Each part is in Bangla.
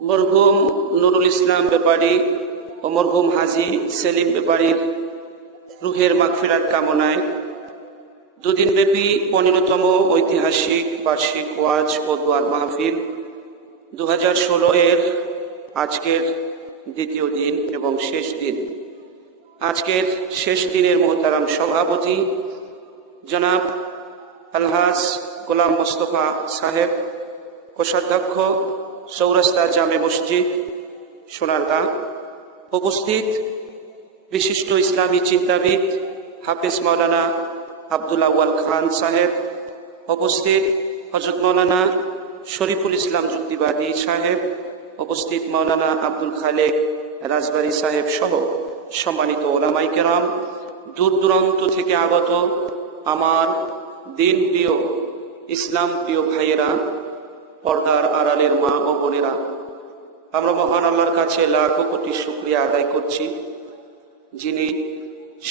মরহুম নুরুল ইসলাম ব্যাপারী ও মরহুম হাজী সেলিম ব্যাপারীর রুহের মাগফিরাত কামনায় দুদিনব্যাপী 15তম ঐতিহাসিক বার্ষিক ওয়াজ ও দোয়ার মাহফিল 2016-এর আজকের দ্বিতীয় দিন এবং শেষ দিন। আজকের শেষ দিনের মোহতারাম সভাপতি জনাব আলহাজ গোলাম মোস্তফা সাহেব, কোষাধ্যক্ষ চৌরাস্তা জামে মসজিদ সোনারগাঁ, উপস্থিত বিশিষ্ট ইসলামী চিন্তাবিদ হাফেজ মাওলানা আব্দুল আউয়াল খান সাহেব, উপস্থিত হযরত মাওলানা শরীফুল ইসলাম যুক্তিবাদী সাহেব, উপস্থিত মাওলানা আব্দুল খালেক রাজবাড়ী সাহেব সহ সম্মানিত ওলামায়ে কেরাম, দূর দূরান্ত থেকে আগত আমার দিন প্রিয় ইসলাম প্রিয় ভাইয়েরা, পর্দার আড়ালের মা ও বোনেরা, আমরা মহান আল্লাহর কাছে লাখো কোটি শুকরিয়া আদায় করছি, যিনি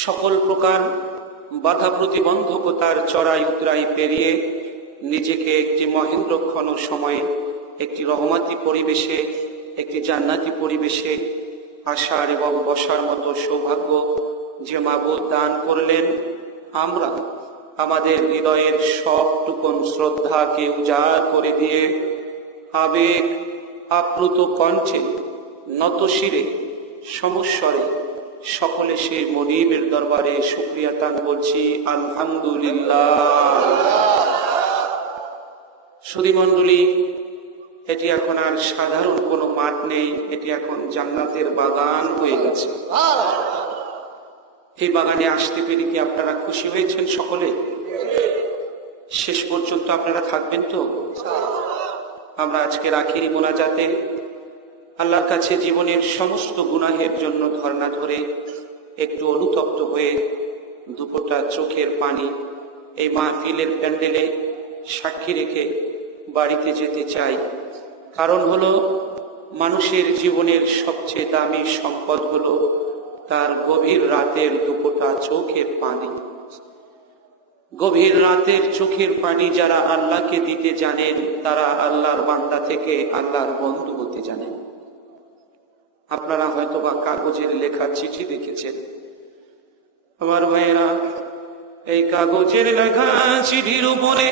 সকল প্রকার বাধা প্রতিবন্ধকতার চড়াই উতরাই পেরিয়ে নিজেকে একটি মহেন্দ্রক্ষণ সময়ে একটি রহমতি পরিবেশে, একটি জান্নাতি পরিবেশে আসার এবং বসার মতো সৌভাগ্য যে মাবুদ দান করলেন। আমরা আমাদের হৃদয়ের সবটুকুন শ্রদ্ধাকে উজাড় করে দিয়ে আবেগ আপ্লুত কণ্ঠে নত শিরে সমস্বরে সকলে সেই মনিবের দরবারে শুকরিয়া তান বলছি, আলহামদুলিল্লাহ। সুধীমণ্ডলী, এটি এখন আর সাধারণ কোনো মাঠ নেই, এটি এখন জান্নাতের বাগান হয়ে গেছে। এই বাগানে আসতে পেরে কি আপনারা খুশি হয়েছেন? সকলে শেষ পর্যন্ত আপনারা থাকবেন তো? আমরা আজকের আখিরি মোনাজাতে আল্লাহর কাছে জীবনের সমস্ত গুনাহের জন্য ধর্ণা ধরে একটু অনুতপ্ত হয়ে দুপোটা চোখের পানি এই মাহফিলের প্যান্ডেলে সাক্ষী রেখে বাড়িতে যেতে চাই। কারণ হলো, মানুষের জীবনের সবচেয়ে দামি সম্পদ হলো তার গভীর রাতের দুপোটা চোখের পানি। গভীর রাতের চোখের পানি যারা আল্লাহকে দিতে জানেন, তারা আল্লাহর বান্দা থেকে আল্লাহর বন্ধু হতে জানেন। আপনারা হয়তোবা কাগজের লেখা চিঠি দেখেছেন। আমার ভাইয়েরা, এই কাগজের লেখা চিঠির উপরে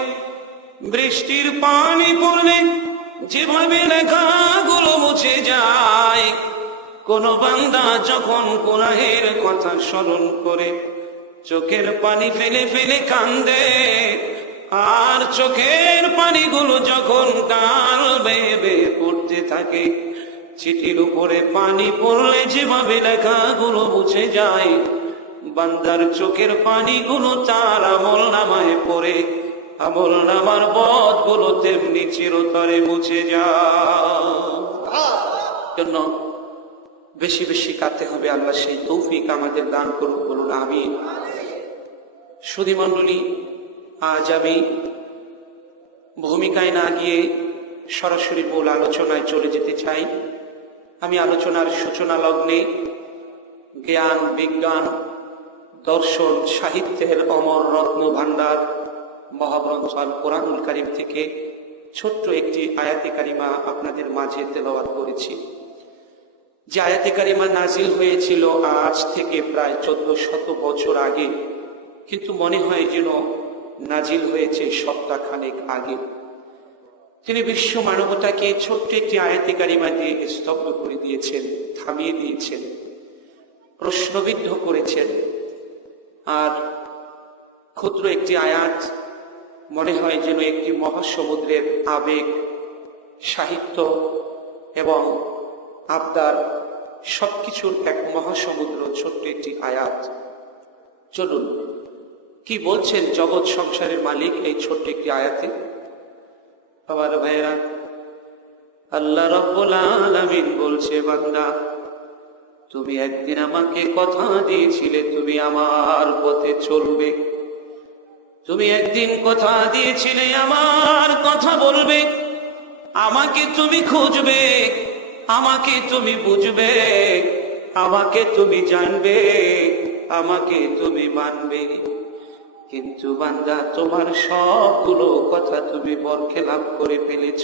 বৃষ্টির পানি পড়লে যেভাবে লেখাগুলো মুছে যায়, কোন বান্দা যখন গুনাহের কথা স্মরণ করে চোখের পানি ফেলে ফেলে কান্দে, আর চোখের পানিগুলো যখন গাল বেয়ে বেয়ে পড়তে থাকে, চিঠির উপরে পানি পড়লে যেভাবে লেখাগুলো মুছে যায়, বান্দার চোখের পানিগুলো তার আমল নামায় পড়ে আমল নামার পথগুলো তেমনি চিরতরে মুছে যায়। জন্য বেশি বেশি কাঁদতে হবে। আল্লাহ সেই তৌফিক আমাদের দান করুক, বলুন আমিন। সুধীমণ্ডলী, আজ আমি ভূমিকায় না গিয়ে সরাসরি মূল আলোচনায় চলে যেতে চাই। আমি আলোচনার সূচনা লগ্নে জ্ঞান, বিজ্ঞান, দর্শন, সাহিত্যের অমর রত্ন ভাণ্ডার মহাগ্রন্থ আল কোরআনুল কারীম থেকে ছোট্ট একটি আয়াতে কারিমা আপনাদের মাঝে তেলাওয়াত করেছি। যে আয়াতে কারিমা নাজিল হয়েছিল আজ থেকে প্রায় 1400 বছর আগে, কিন্তু মনে হয় যেন নাজিল হয়েছে সপ্তাহখানেক আগে। তিনি বিশ্ব মানবতাকে ছোট্ট একটি আয়াতে কারিমা দিয়ে স্তব্ধ করে দিয়েছেন, থামিয়ে দিয়েছেন, প্রশ্নবিদ্ধ করেছেন। আর ক্ষুদ্র একটি আয়াত মনে হয় যেন একটি মহাসমুদ্রের আবেগ, সাহিত্য এবং আবদার সবকিছুর এক মহাসমুদ্র ছোট্ট একটি আয়াত। চলুন, কি বলছেন জগৎ সংসারের মালিক এই ছোট্ট একটি আয়াতে? আমার ভাইয়েরা, আল্লাহ রাব্বুল আলামিন বলছে, বান্দা, তুমি একদিন আমাকে কথা দিয়েছিলে তুমি আমার পথে চলবে। তুমি একদিন কথা দিয়েছিলে আমার কথা বলবে, আমাকে তুমি খুঁজবে, আমাকে তুমি বুঝবে, আমাকে তুমি জানবে, আমাকে তুমি মানবে। কিন্তু বান্দা, তোমার সবগুলো কথা তুমি বরখেলাপ করে ফেলেছ।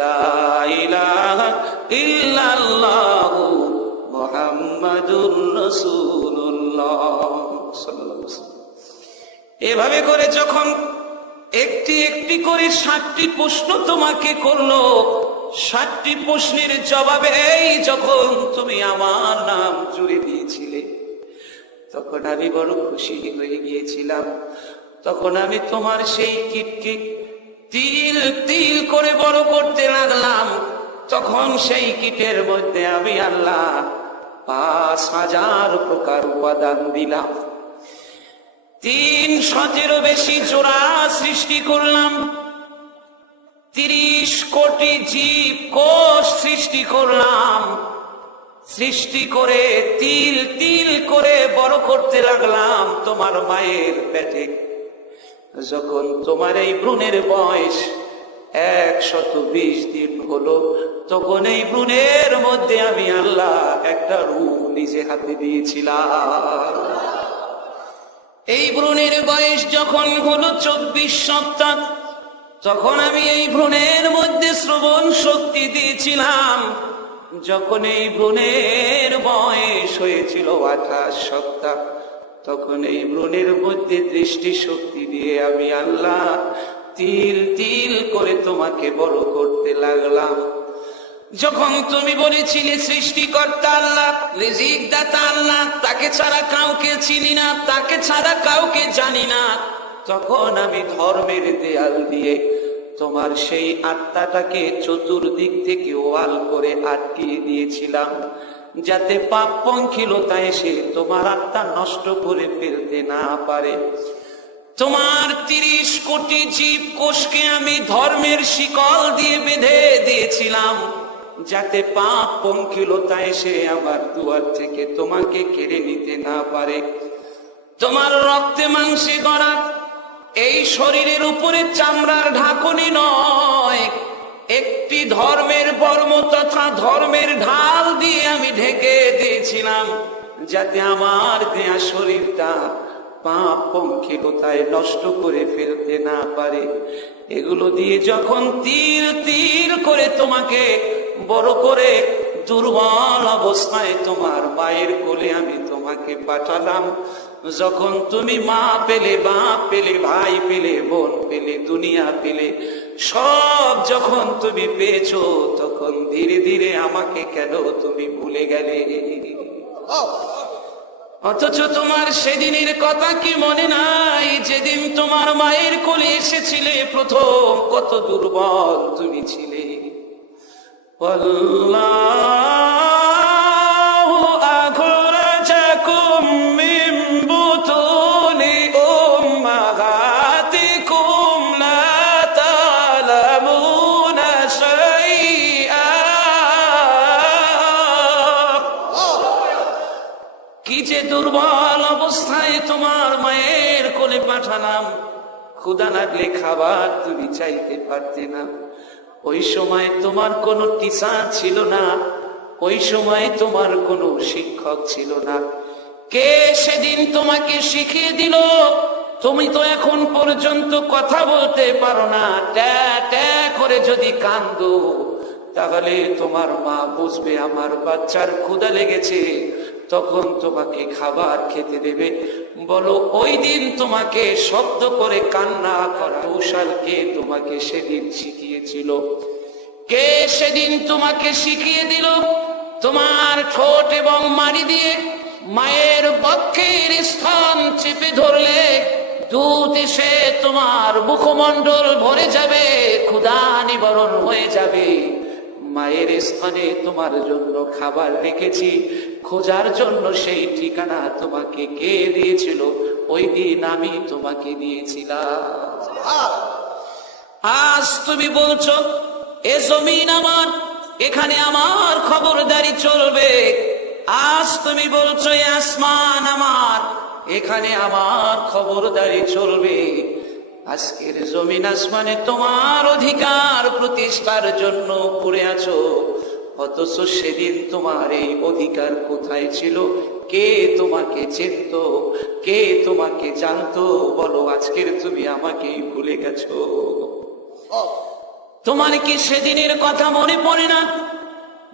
লা ইলাহা ইল্লাল্লাহু মুহাম্মাদুর রাসূলুল্লাহ সাল্লাল্লাহু আলাইহি ওয়াসাল্লাম। এভাবে করে যখন একটি একটি করে 7টি প্রশ্ন তোমাকে করলো, 7টি প্রশ্নের জবাবে যখন তুমি আমার নাম জুড়ে দিয়েছিলে, তখন আমি বড় খুশি হয়ে গিয়েছিলাম। তখন আমি তোমার সেই কীটকে তিল তিল করে বড় করতে লাগলাম। তখন সেই কীটের মধ্যে আমি আল্লাহ 5,000 প্রকার উপাদান দিলাম, 300-এরও বেশি জোড়া সৃষ্টি করলাম, 30 কোটি জীব কোষ সৃষ্টি করলাম। সৃষ্টি করে তিল তিল করে বড় করতে লাগলাম তোমার মায়ের পেটে। যখন তোমার এই ভ্রূণের বয়স 120 দিন হলো, তখন এই ভ্রূণের মধ্যে আমি আল্লাহ একটা রূহ নিজে হাতে দিয়েছিলাম। এই ভ্রূণের বয়স যখন হলো 24 সপ্তাহ, তখন আমি এই ভ্রূণের মধ্যে শ্রবণ শক্তি দিয়েছিলাম। যখন এই ভ্রূণের বয়স হয়েছিল 28 সপ্তাহ, তখন এই ভ্রূণের মধ্যে দৃষ্টি শক্তি দিয়ে আমি আল্লাহ তিল তিল করে তোমাকে বড় করতে লাগলাম। যখন তুমি বলেছিলে সৃষ্টিকর্তা আল্লাহ, রিজিক দাতা আল্লাহ, তাকে ছাড়া কাউকে চিনি না, তাকে ছাড়া কাউকে জানি না, তখন আমি ধর্মের দেয়াল দিয়ে তোমার সেই আত্মাটাকে চতুর্দিক থেকে ওয়াল করে আটকিয়ে দিয়েছিলাম, যাতে পাপ পঙ্কিলতা এসে তোমার আত্মা নষ্ট করে ফেলতে না পারে। তোমার 30 কোটি জীব কোষকে আমি ধর্মের শিকল দিয়ে বেঁধে দিয়েছিলাম, যাতে পাপ পঙ্কিলতা এসে আমার দুয়ার থেকে তোমাকে কেড়ে নিতে না পারে। তোমার রক্তে মাংসে গড়া এই শরীরের উপরে চামড়ার ঢাকনি নয়, একটি ধর্মের বর্ম তথা ধর্মের ঢাল দিয়ে আমি ঢেকে দিয়েছিলাম, যাতে আমার দেয়া শরীরটা পাপ পঙ্কিলতায় নষ্ট করে ফেলতে না পারে। এগুলো দিয়ে যখন তিল তিল করে তোমাকে বড় করে দুর্বল অবস্থায় তোমার মায়ের কোলে আমি তোমাকে পাঠালাম, যখন তুমি মা পেলে, বাপ পেলে, ভাই পেলে, বোন পেলে, দুনিয়া পেলে, সব যখন তুমি পেয়েছো, তখন ধীরে ধীরে আমাকে কেন তুমি ভুলে গেলে? অথচ তোমার সেদিনের কথা কি মনে নাই? যেদিন তোমার মায়ের কোলে এসেছিলে প্রথম, কত দুর্বল তুমি ছিলে। আল্লাহু আখরাজাকুম মিন বুতুনি উম্মাহাতিকুম লা তা'লামুনা শাইআ। কি যে দুর্বল অবস্থায় তোমার মায়ের কোলে পাঠালাম, ক্ষুধা লাগলে খাবার তুমি চাইতে পারতে না। ওই সময় তোমার কোনো টিচার ছিল না, ওই সময় তোমার কোনো শিক্ষক ছিল না। কে সেদিন তোমাকে শিখিয়ে দিল? তুমি তো এখন পর্যন্ত কথা বলতে পারো না, ট্যা ট্যা করে যদি কান্দো, তাহলে তোমার মা বুঝবে আমার বাচ্চার ক্ষুধা লেগেছে, তখন তোমাকে খাবার খেতে দেবে। বলো, ওই দিন তোমাকে শব্দ করে কান্না করা কৌশল কে তোমাকে সেদিন শিখিয়েছিল? কে সেদিন তোমাকে শিখিয়ে দিল? তোমার ঠোঁট এবং মাড়ি দিয়ে মায়ের বক্ষের স্থান চেপে ধরলে দুধ এসে তোমার মুখমণ্ডল ভরে যাবে, ক্ষুধা নিবারণ হয়ে যাবে। মায়ের স্থানে তোমার জন্য খাবার রেখেছি, খোঁজার জন্য সেই ঠিকানা তোমাকে কে দিয়েছিল? ওই দিন আমি তোমাকে দিয়েছিলাম। আজ তুমি বলছো এ জমিন আমার, এখানে আমার খবরদারি চলবে। আজ তুমি বলছো এ আসমান আমার, এখানে আমার খবরদারি চলবে। আজকের জমিন আসমানে তোমার অধিকার প্রতিষ্ঠার জন্য পড়ে আছো, অথচ সেদিন তোমার এই অধিকার কোথায় ছিল? কে তোমাকে চিনত? কে তোমাকে জানতো? বলো, আজকের তুমি আমাকে ভুলে গেছো। তোমার কি সেদিনের কথা মনে পড়ে না,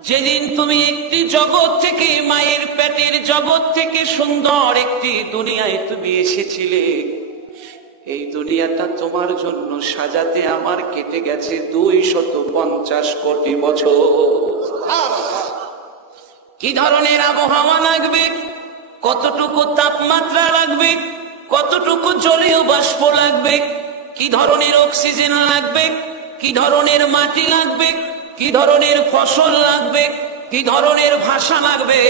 যেদিন তুমি একটি জগৎ থেকে, মায়ের পেটের জগৎ থেকে সুন্দর একটি দুনিয়ায় তুমি এসেছিলে? এই দুনিয়াটা তোমার জন্য সাজাতে আমার কেটে গেছে 250 কোটি বছর। কি ধরনের আবহাওয়া লাগবে, কতটুকু তাপমাত্রা লাগবে, কতটুকু জলীয় বাষ্প লাগবে, কি ধরনের অক্সিজেন লাগবে, কি ধরনের মাটি লাগবে, কি ধরনের ফসল লাগবে, কি ধরনের ভাষা লাগবে,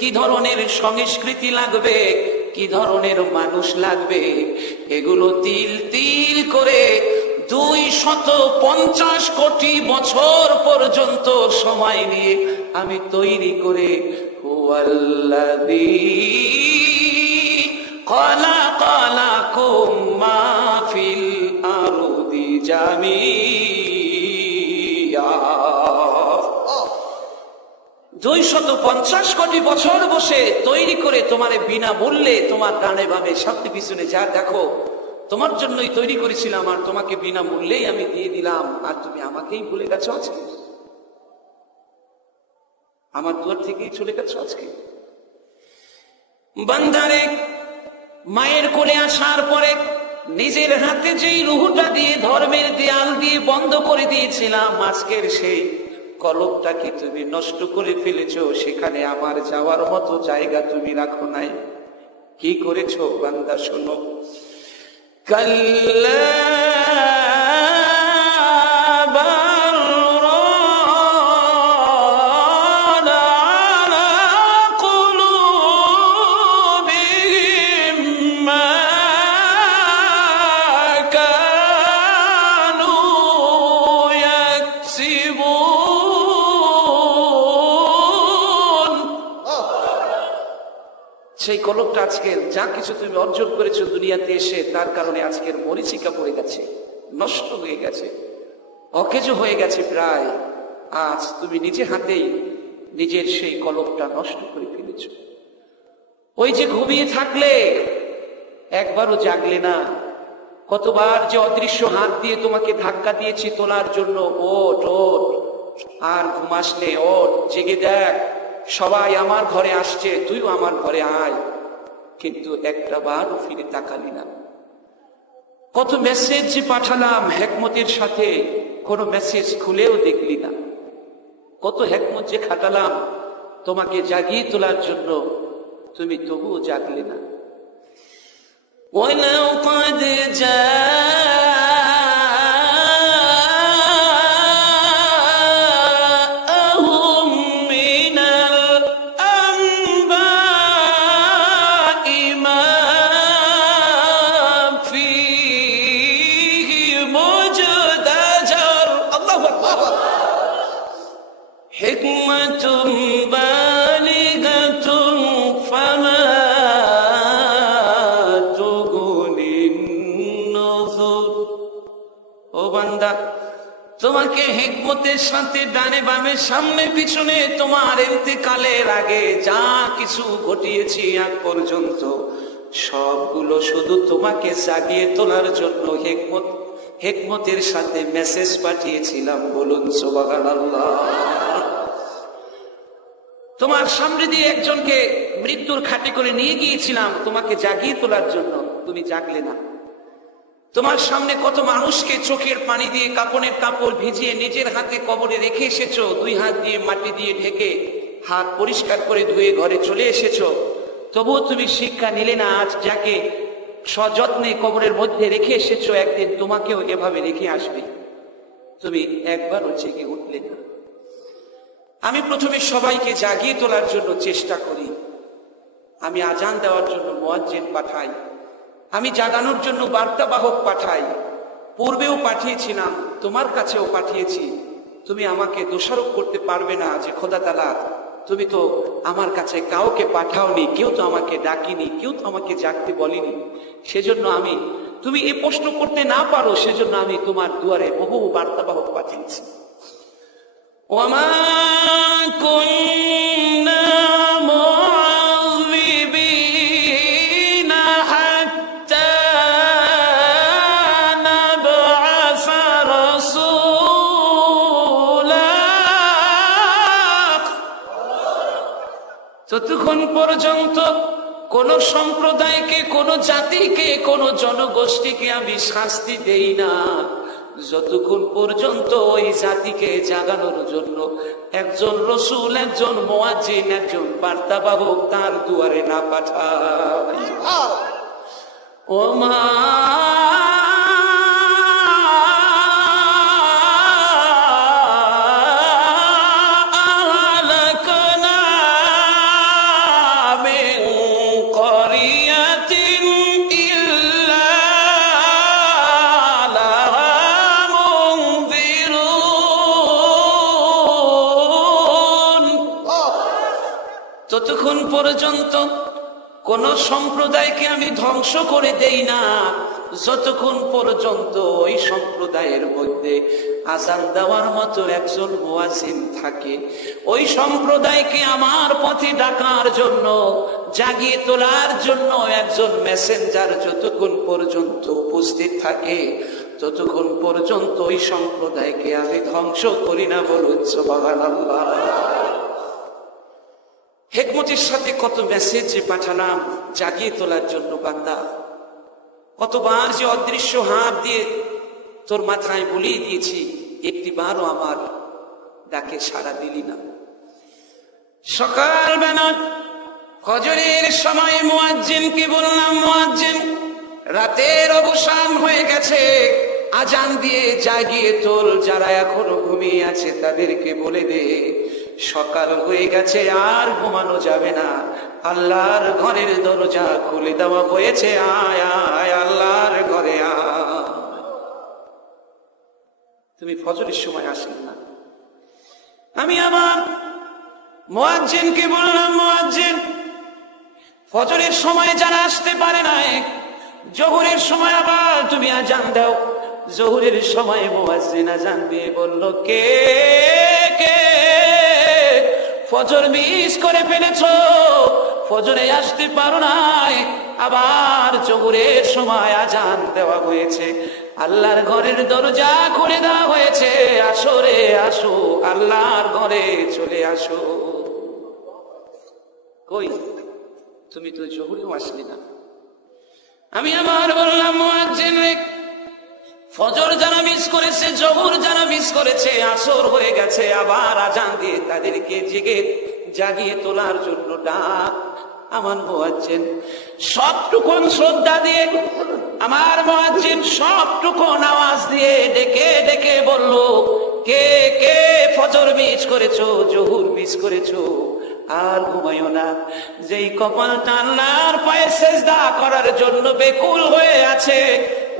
কি ধরনের সংস্কৃতি লাগবে, কি ধরনের মানুষ লাগবে, এগুলো তিল তিল করে 250 কোটি বছর পর্যন্ত সময় নিয়ে আমি তৈরি করে হুয়াল্লাযী খালাকালাকুম মা ফিল আরদি জামিআ। 250 কোটি বছর বসে তৈরি করে তোমারে বিনামূল্যে তোমার ডানে বামে সামনে পিছনে যা দেখো তোমার জন্যই তৈরি করেছিলাম, আর তোমাকে বিনামূল্যেই আমি দিয়ে দিলাম, আর তুমি আমাকেই ভুলে গেছো আজকে, আমার দুয়ার থেকেই চলে গেছো আজকে। বান্দারে, মায়ের কোলে আসার পরে নিজের হাতে যেই রুহটা দিয়ে ধর্মের দেয়াল দিয়ে বন্ধ করে দিয়েছিলাম, আজকের সেই কলবটাকে তুমি নষ্ট করে ফেলেছো, সেখানে আমার যাওয়ার মতো জায়গা তুমি রাখো নাই। কি করেছো বান্দা শোনো। কাল্লা সেই কলবটা আজকের যা কিছু তুমি অর্জন করেছো দুনিয়াতে এসে, তার কারণে আজকের মরিচিকা পড়ে গেছে, নষ্ট হয়ে গেছে, অকেজ হয়ে গেছে প্রায়। আজ তুমি নিজে হাতেই নিজের সেই কলবটা নষ্ট করে ফেলেছ। ওই যে ঘুমিয়ে থাকলে একবারও জাগলে না, কতবার যে অদৃশ্য হাত দিয়ে তোমাকে ধাক্কা দিয়েছি তোলার জন্য, ওঠ ওঠ, আর ঘুমাসলে ওঠ, জেগে দেখ, সবাই আমার ঘরে আসছে, তুইও আমার ঘরে আয়, কিন্তু একটা বারও ফিরে তাকালি না। কত মেসেজ যে পাঠালাম হেকমতের সাথে, কোনো মেসেজ খুলেও দেখলি না। কত হেকমত যে খাটালাম তোমাকে জাগিয়ে তোলার জন্য, তুমি তবুও জাগলে না। ওয়ালাউ ক্বাদ তোমাকে হিকমতের সাথে ডানে বামে সামনে পিছনে তোমার ইন্তেকালের আগে যা কিছু ঘটিয়েছি আজ পর্যন্ত, সবগুলো শুধু তোমাকে জাগিয়ে তোলার জন্য হিকমতের সাথে মেসেজ পাঠিয়েছিলাম। বলুন সুবহানাল্লাহ। তোমার সামনে দিয়ে একজনকে মৃত্যুর খাটে করে নিয়ে গিয়েছিলাম তোমাকে জাগিয়ে তোলার জন্য, তুমি জাগলে না। তোমার সামনে কত মানুষকে চোখের পানি দিয়ে কাপড়ের কাপড় ভিজিয়ে নিজের হাতে কবরে রেখে এসেছো, 2 হাত দিয়ে মাটি দিয়ে ঢেকে হাত পরিষ্কার করে ধুয়ে ঘরে চলে এসেছো, তবুও তুমি শিক্ষা নিলে না। আজ যাকে সযত্নে কবরের মধ্যে রেখে এসেছো, একদিন তোমাকেও এভাবে রেখে আসবে, তুমি একবারও জেগে উঠলে না। আমি প্রথমে সবাইকে জাগিয়ে তোলার জন্য চেষ্টা করি, আমি আজান দেওয়ার জন্য মুয়াজ্জিন পাঠাই, আমি জাগানোর জন্য বার্তাবাহক পাঠাই, পূর্বেও পাঠিয়েছিলাম, তোমার কাছেও পাঠিয়েছি। তুমি আমাকে দোষারোপ করতে পারবে না যে খোদা তাআলা তুমি তো আমার কাছে কাউকে পাঠাওনি, কেউ তো আমাকে ডাকিনি, কেউ তো আমাকে জাগতে বলেনি। সেজন্য আমি, তুমি এ প্রশ্ন করতে না পারো, সেজন্য আমি তোমার দুয়ারে বহু বার্তাবাহক পাঠিয়েছি। ওয়ামা কুন্না ততক্ষণ পর্যন্ত কোন সম্প্রদায়কে, কোন জাতিকে, কোন জনগোষ্ঠীকে আমি শাস্তি দেই না, যতক্ষণ পর্যন্ত ওই জাতিকে জাগানোর জন্য একজন রসূল, একজন মুয়াজ্জিন, একজন বার্তাবাহক তার দুয়ারে না পাঠাই। ও মা ততক্ষণ পর্যন্ত কোন সম্প্রদায়কে আমি ধ্বংস করে দেই না, যতক্ষণ পর্যন্ত ওই সম্প্রদায়ের মধ্যে আযান দেওয়ার মতো একজন মুয়াজ্জিন থাকে, ওই সম্প্রদায়কে আমার পথে ডাকার জন্য, জাগিয়ে তোলার জন্য একজন মেসেঞ্জার যতক্ষণ পর্যন্ত উপস্থিত থাকে, ততক্ষণ পর্যন্ত ওই সম্প্রদায়কে আমি ধ্বংস করি না। বলুন সুবহানাল্লাহ। হিকমতের সাথে কত মেসেজ পাঠালাম জাগিয়ে তোলার জন্য। বান্দা, কতবার যে অদৃশ্য হাত দিয়ে তোর মাথায় বলিয়ে দিয়েছি, একটিবারও আমার ডাকে সাড়া দিলি না। সকালবেলা ফজরের সময় মুয়াজ্জিনকে বললাম, মুয়াজ্জিন, রাতের অবসান হয়ে গেছে, আজান দিয়ে জাগিয়ে তোল, যারা এখনো ঘুমিয়ে আছে তাদেরকে বলে দে সকাল হয়ে গেছে, আর ঘুমানো যাবে না, আল্লাহর ঘরের দরজা খুলে দেওয়া হয়েছে, আয় আয় আল্লাহর ঘরে আয়। তুমি ফজরের সময় আসলে না। আমি আমার মুয়াজ্জিনকে বললাম, মুয়াজ্জিন, ফজরের সময় যারা আসতে পারে নাই, জোহরের সময় আবার তুমি আজান দাও। জোহরের সময় মুয়াজ্জিন আজান দিয়ে বলল, কে কে ফজর মিস করে ফেলেছো, ফজরে আসতে পারো নাই, আবার জোহরের সময় আজান দেওয়া হয়েছে, আল্লাহর ঘরের দরজা খুলে দেওয়া হয়েছে, আসো রে আসো, আল্লাহর ঘরে চলে আসো। কই তুমি তো জোহরেও আসলি না। আমি আবার বললাম, মুয়াজ্জিন রে, ফজর যারা মিস করেছে, জোহর যারা মিস করেছে, আসর হয়ে গেছে, আবার আজান দিয়ে তাদেরকে জাগিয়ে তোলার জন্য ডাক। আমার মুয়াজ্জিন সবটুকুন শ্রদ্ধা দিয়ে, আমার মুয়াজ্জিন সবটুকুন আওয়াজ দিয়ে ডেকে ডেকে বলল, কে কে ফজর মিস করেছো, জোহর মিস করেছো, আর ঘুমাইও না। যেই কপালটা আল্লাহর পায়ে সেজদা করার জন্য বেকুল হয়ে আছে,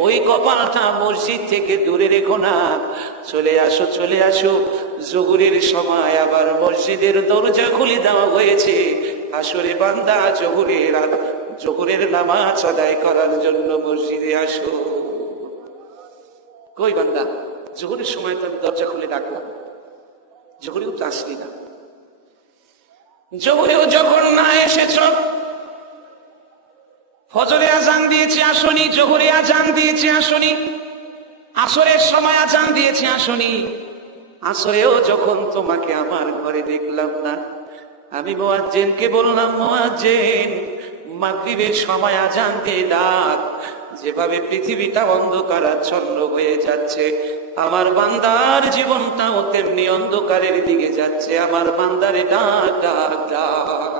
ওই কপালটা মসজিদ থেকে দূরে রেখো না, চলে আসো চলে আসো। জোহরের সময় আবার মসজিদের দরজা খুলে দেওয়া হয়েছে, আসরে বান্দা জোহরের নামাজ আদায় করার জন্য মসজিদে আসো। কই বান্দা, জোহরের সময় তো আমি দরজা খুলে ডাকলাম, জোহরেও তো আসলি না। জোহরেও যখন না এসেছ, ফজরে আজান দিয়েছে আসনি, জোহরে আজান দিয়েছে আসনি, আসরের সময় আজান দিয়েছে আসনি, আসরেও যখন তোমাকে আমার ঘরে দেখলাম না, আমি মুয়াজ্জিনকে বললাম, মুয়াজ্জিন, মাগরিবের সময় আজান দিয়ে ডাক। যেভাবে পৃথিবীটা অন্ধকারাচ্ছন্ন হয়ে যাচ্ছে, আমার বান্দার জীবনটাও তেমনি অন্ধকারের দিকে যাচ্ছে, আমার বান্দারে ডাক ডাক ডাক।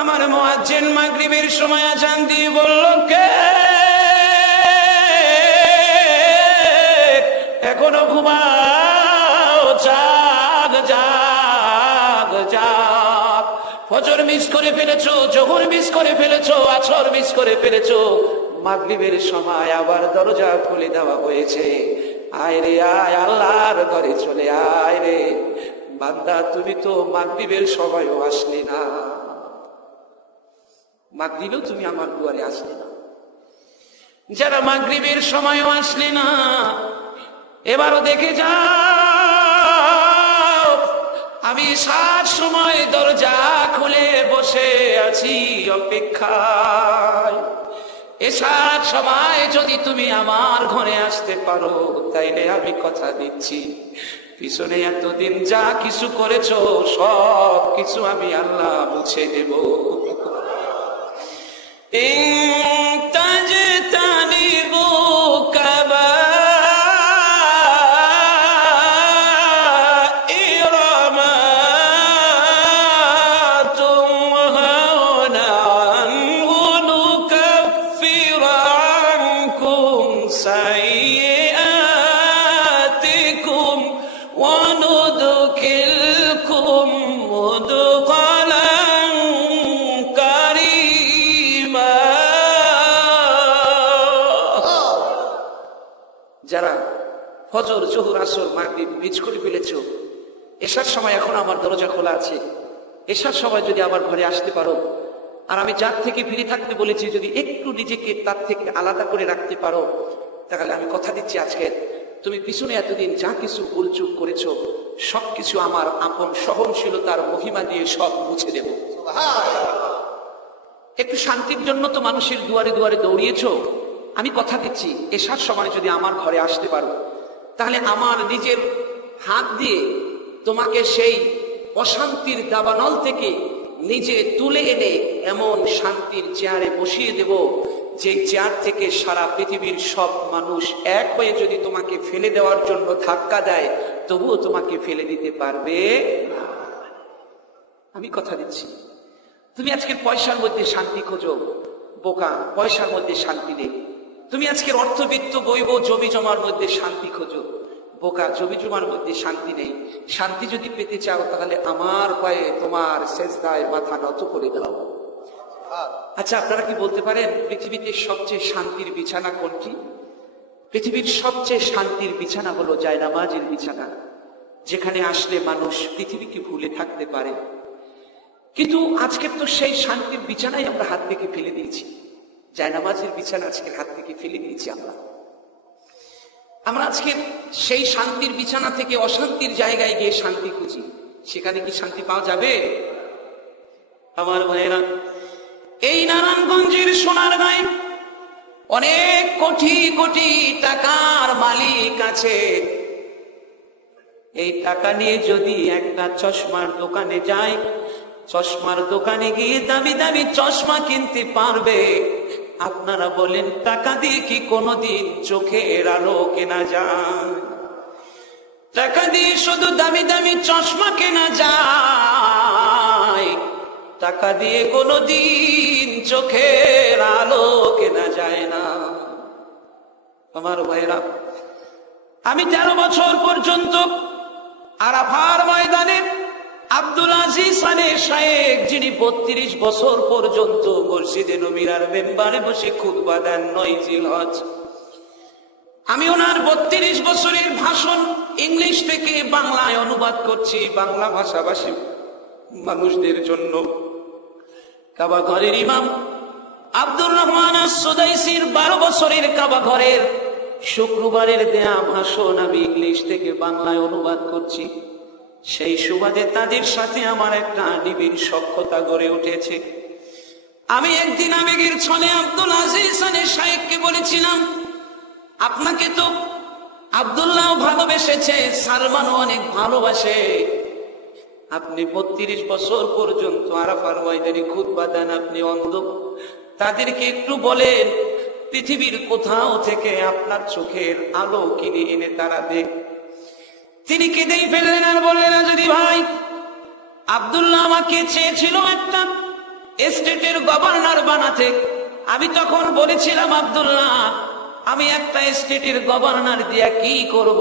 আমার মুয়াজ্জিন মাগরিবের সময় আজান দিয়ে বলল, কে এখনো ঘুমাও, জাগ জাগ জাগ। ফজর মিস করে ফেলেছো, জোহর মিস করে ফেলেছো, আসর মিস করে ফেলেছো, মাগরিবের সময় আবার দরজা খুলে দেওয়া হয়েছে, আয় রে আয়, আল্লাহর ঘরে চলে আয় রে। বান্দা, তুমি তো মাগরিবের সময়ও আসলি না, মাগরিবেও তুমি আমার দুয়ারে আসলে না। যারা মাগরিবের সময়ও আসলে না, এবারও দেখে যাও, আমি 7 সময় দরজা খুলে বসে আছি অপেক্ষায়। এসার সময় যদি তুমি আমার ঘরে আসতে পারো, তাইলে আমি কথা দিচ্ছি পিছনে এতদিন যা কিছু করেছো সব কিছু আমি আল্লাহ মুছে দেব। যারা ফজর, জোহর, আসর, মাগরিব মিস করে ফেলেছো, এশার সময় এখন আমার দরজা খোলা আছে। এশার সময় যদি আমার ঘরে আসতে পারো, আর আমি যার থেকে ফিরে থাকতে বলেছি যদি একটু নিজেকে তার থেকে আলাদা করে রাখতে পারো, তাহলে আমি কথা দিচ্ছি আজকে তুমি পিছনে এতদিন যা কিছু ভুলচুক করেছো সবকিছু আমার আপন সহনশীলতার মহিমা দিয়ে সব মুছে দেব। একটু শান্তির জন্য তো মানুষের দুয়ারে দুয়ারে দৌড়িয়েছো, আমি কথা দিচ্ছি এশার সময় যদি আমার ঘরে আসতে পারো, তাহলে আমার নিজের হাত দিয়ে তোমাকে সেই অশান্তির দাবানল থেকে নিজে তুলে এনে এমন শান্তির চেয়ারে বসিয়ে দেব, যে চেয়ার থেকে সারা পৃথিবীর সব মানুষ এক হয়ে যদি তোমাকে ফেলে দেওয়ার জন্য ধাক্কা দেয়, তবুও তোমাকে ফেলে দিতে পারবে। আমি কথা দিচ্ছি। তুমি আজকের পয়সার মধ্যে শান্তি খোঁজো, বোকা, পয়সার মধ্যে শান্তি নেই। তুমি আজকের অর্থবিত্ত বৈব জমি জমার মধ্যে শান্তি খোঁজো, বোকা, জমি জমার মধ্যে শান্তি নেই। শান্তি যদি পেতে চাও তাহলে আমার পায়ে তোমার সেজদায় মাথা নত করে দাও। আচ্ছা, আপনারা কি বলতে পারেন পৃথিবীতে সবচেয়ে শান্তির বিছানা কোনটি? পৃথিবীর সবচেয়ে শান্তির বিছানা হলো জায়নামাজের বিছানা, যেখানে আসলে মানুষ পৃথিবীকে ভুলে থাকতে পারে। কিন্তু আজকে তো সেই শান্তির বিছানাই আমরা হাত থেকে ফেলে দিয়েছি। জায়নামাজের বিছানা আজকের হাত থেকে ফেলে দিয়েছি আমরা আজকে সেই শান্তির বিছানা থেকে অশান্তির জায়গায় গিয়ে শান্তি খুঁজি। সেখানে কি শান্তি পাওয়া যাবে? আমার ভাইয়েরা, এই নারায়ণগঞ্জের সোনারগাঁয়ে অনেক কোটি কোটি টাকার মালিক আছে। এই টাকা নিয়ে যদি একটা চশমার দোকানে যায়, চশমার দোকানে গিয়ে দামি দামি চশমা কিনতে পারবে। আপনারা বলেন, টাকা দিয়ে কি কোনোদিন চোখের আলো কেনা যায়? টাকা দিয়ে শুধু দামি দামি চশমা কেনা যায়, টাকা দিয়ে কোনোদিন চোখের আলো কেনা যায় না। আমার ভাইরা, আমি 13 বছর পর্যন্ত আরাফার ময়দানে আব্দুল আজিজ আলী শায়েখ, যিনি 32 বছর পর্যন্ত মসজিদে নবীর মেম্বারে বসে খুতবা দেন 9 জিলহজ, আমি ওনার 32 বছরের ভাষণ ইংলিশ থেকে বাংলায় অনুবাদ করছি বাংলা ভাষাভাষী মানুষদের জন্য। কাবা ঘরের ইমাম আব্দুর রহমান আস-সুদাইসির 12 বছরের কাবা ঘরের শুক্রবারের দেয়া ভাষণ আমি ইংলিশ থেকে বাংলায় অনুবাদ করছি। সেই সুবাদে তাদের সাথে আমার একটা নিবিড় সখ্যতা গড়ে উঠেছে। আমি একদিন আবেগের ছলে আব্দুল আজিজ আলী শায়েখকে বলেছিলাম, আপনাকে তো আব্দুল্লাহ ভালোবেসেছে, সালমানও অনেক ভালোবাসে, আপনি 32 বছর পর্যন্ত আরাফার ময়দানে খুতবা দেন, আপনি অন্ধ। তাদেরকে একটু বলেন পৃথিবীর কোথাও থেকে আপনার চোখের আলো কিনে এনে তারা দেখ। তিনি কেঁদেই ফেললেন আর বললেন, যদি ভাই আব্দুল্লাহ আমাকে চেয়েছিল একটা স্টেটের গভর্নর বানাতে, আমি তখন বলেছিলাম, আব্দুল্লাহ আমি একটা স্টেটের গভর্নর দিয়ে কি করব?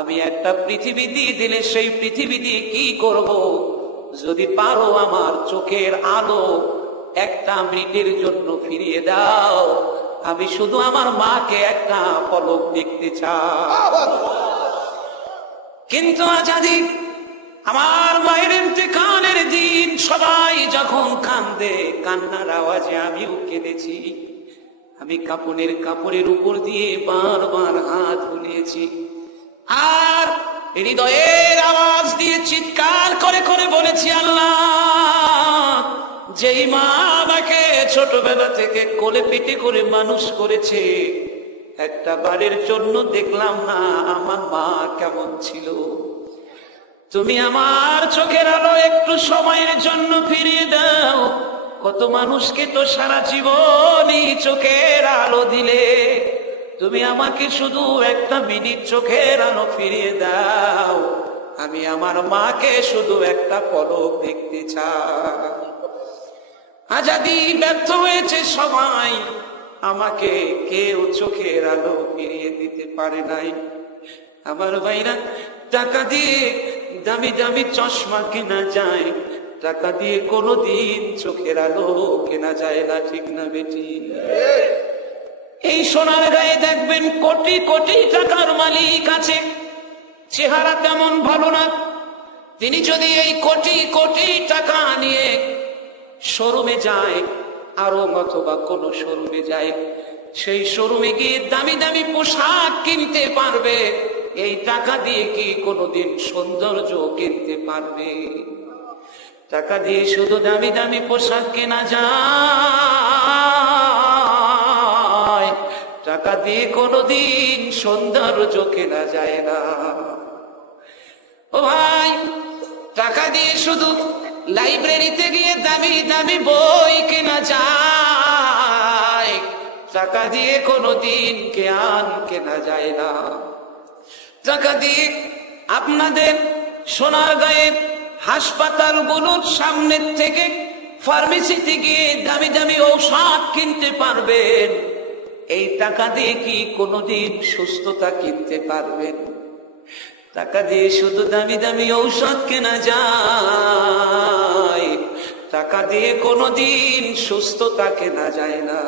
আমি একটা পৃথিবী দিয়ে দিলে সেই পৃথিবী দিয়ে কি করব? যদি পারো আমার চোখের আলো একটা মিনিটের জন্য ফিরিয়ে দাও, আমি শুধু আমার মাকে একটা পলক দেখতে চাই। কিন্তু আজাদি আমার মায়ের ইন্তেকালের দিন সবাই যখন কান্দে, কান্নার আওয়াজে আমিও কেঁদেছি। আমি কাপড়ের উপর দিয়ে বারবার হাত বুলিয়েছি আর হৃদয়ের আওয়াজ দিয়ে চিৎকার করে করে বলেছি, আল্লাহ যেই মা আমাকে ছোটবেলা থেকে কোলে পিঠে করে মানুষ করেছে, একটা বারের জন্য দেখলাম না আমার মা কেমন ছিল। তুমি আমার চোখের আলো একটু সময়ের জন্য ফিরিয়ে দাও। কত মানুষকে তো সারা জীবনই চোখের আলো দিলে, তুমি আমাকে শুধু একটা মিনিট চোখের আলো ফিরিয়ে দাও। আমি আমার মাকে শুধু একটা পলক দেখতে চাই। আজাদি ব্যর্থ হয়েছে সবাই, আমাকে কেউ চোখের আলো ফিরিয়ে দিতে পারে নাই। আমার ভাইরা, টাকা দিয়ে দামি দামি চশমা কেনা যায়, টাকা দিয়ে কোনোদিন চোখের আলো কেনা যায় না, ঠিক না বেটি? এই সোনার গায়ে দেখবেন কোটি কোটি টাকার মালিক আছে, চেহারা তেমন ভালো না। তিনি যদি এই কোটি কোটি টাকা নিয়ে শোরুমে যায়, আরো অথবা কোনো শোরুমে যায়, সেই শোরুমে গিয়ে দামি দামি পোশাক কিনতে পারবে, এই টাকা দিয়ে কি কোনোদিন সৌন্দর্য কিনতে পারবে? টাকা দিয়ে শুধু দামি দামি পোশাক কেনা যায়, টাকা দিয়ে কোনোদিন সৌন্দর্য কেনা যায় না। ও ভাই, টাকা দিয়ে শুধু লাইব্রেরিতে গিয়ে দামি দামি বই কেনা যায়, টাকা দিয়ে কোনোদিন জ্ঞান কেনা যায় না। টাকা দিয়ে আপনাদের সোনারগাঁয়ে হাসপাতালগুলোর সামনের থেকে ফার্মেসিতে গিয়ে দামি দামি ঔষধ কিনতে পারবেন, এই টাকা দিয়ে কি কোনোদিন সুস্থতা কিনতে পারবেন? টাকা দিয়ে শুধু দামি দামি ঔষধ কেনা যায়, টাকা দিয়ে কোনোদিন সুস্থতা কেনা যায় না।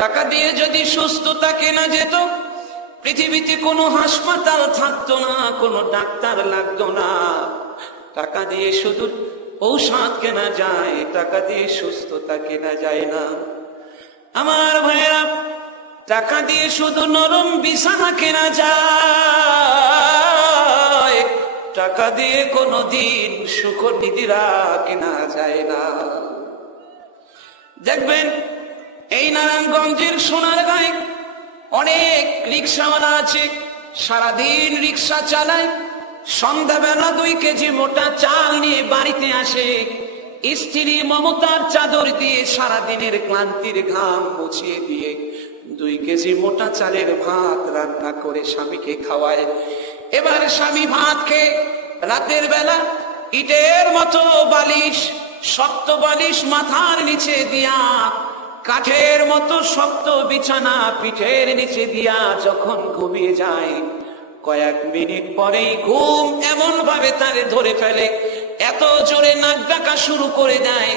টাকা দিয়ে যদি সুস্থতা কেনা যেত, পৃথিবীতে কোনো হাসপাতাল থাকতো না, কোনো ডাক্তার লাগতো না। টাকা দিয়ে শুধু ঔষধ কেনা যায়, টাকা দিয়ে সুস্থতা কেনা যায় না। আমার ভাইয়েরা, টাকা দিয়ে শুধু নরম বিছানা কেনা যায়, টাকা দিয়ে কোনোদিন সুখ নিদিরা কেনা যায় না। দেখবেন এই নারায়ণগঞ্জের সোনারগাঁয়ে অনেক রিক্সাওয়ালা আছে, সারাদিন রিক্সা চালায়, সন্ধ্যাবেলা 2 কেজি মোটা চাল নিয়ে বাড়িতে আসে, স্ত্রী মমতার চাদর দিয়ে সারাদিনের ক্লান্তির ঘাম মুছিয়ে দিয়ে 2 কেজি মোটা চালের ভাত রান্না করে স্বামীকে খাওয়ায়। এবার স্বামী ভাত খেয়ে রাতের বেলা ইটের মতো বালিশ, শক্ত বালিশ মাথার নিচে দিয়া, কাঠের মতো শক্ত বিছানা পিঠের নিচে দিয়া যখন ঘুমিয়ে যায়, কয়েক মিনিট পরেই ঘুম এমন ভাবে তারে ধরে ফেলে, এত জোরে নাক ডাকা শুরু করে দেয়,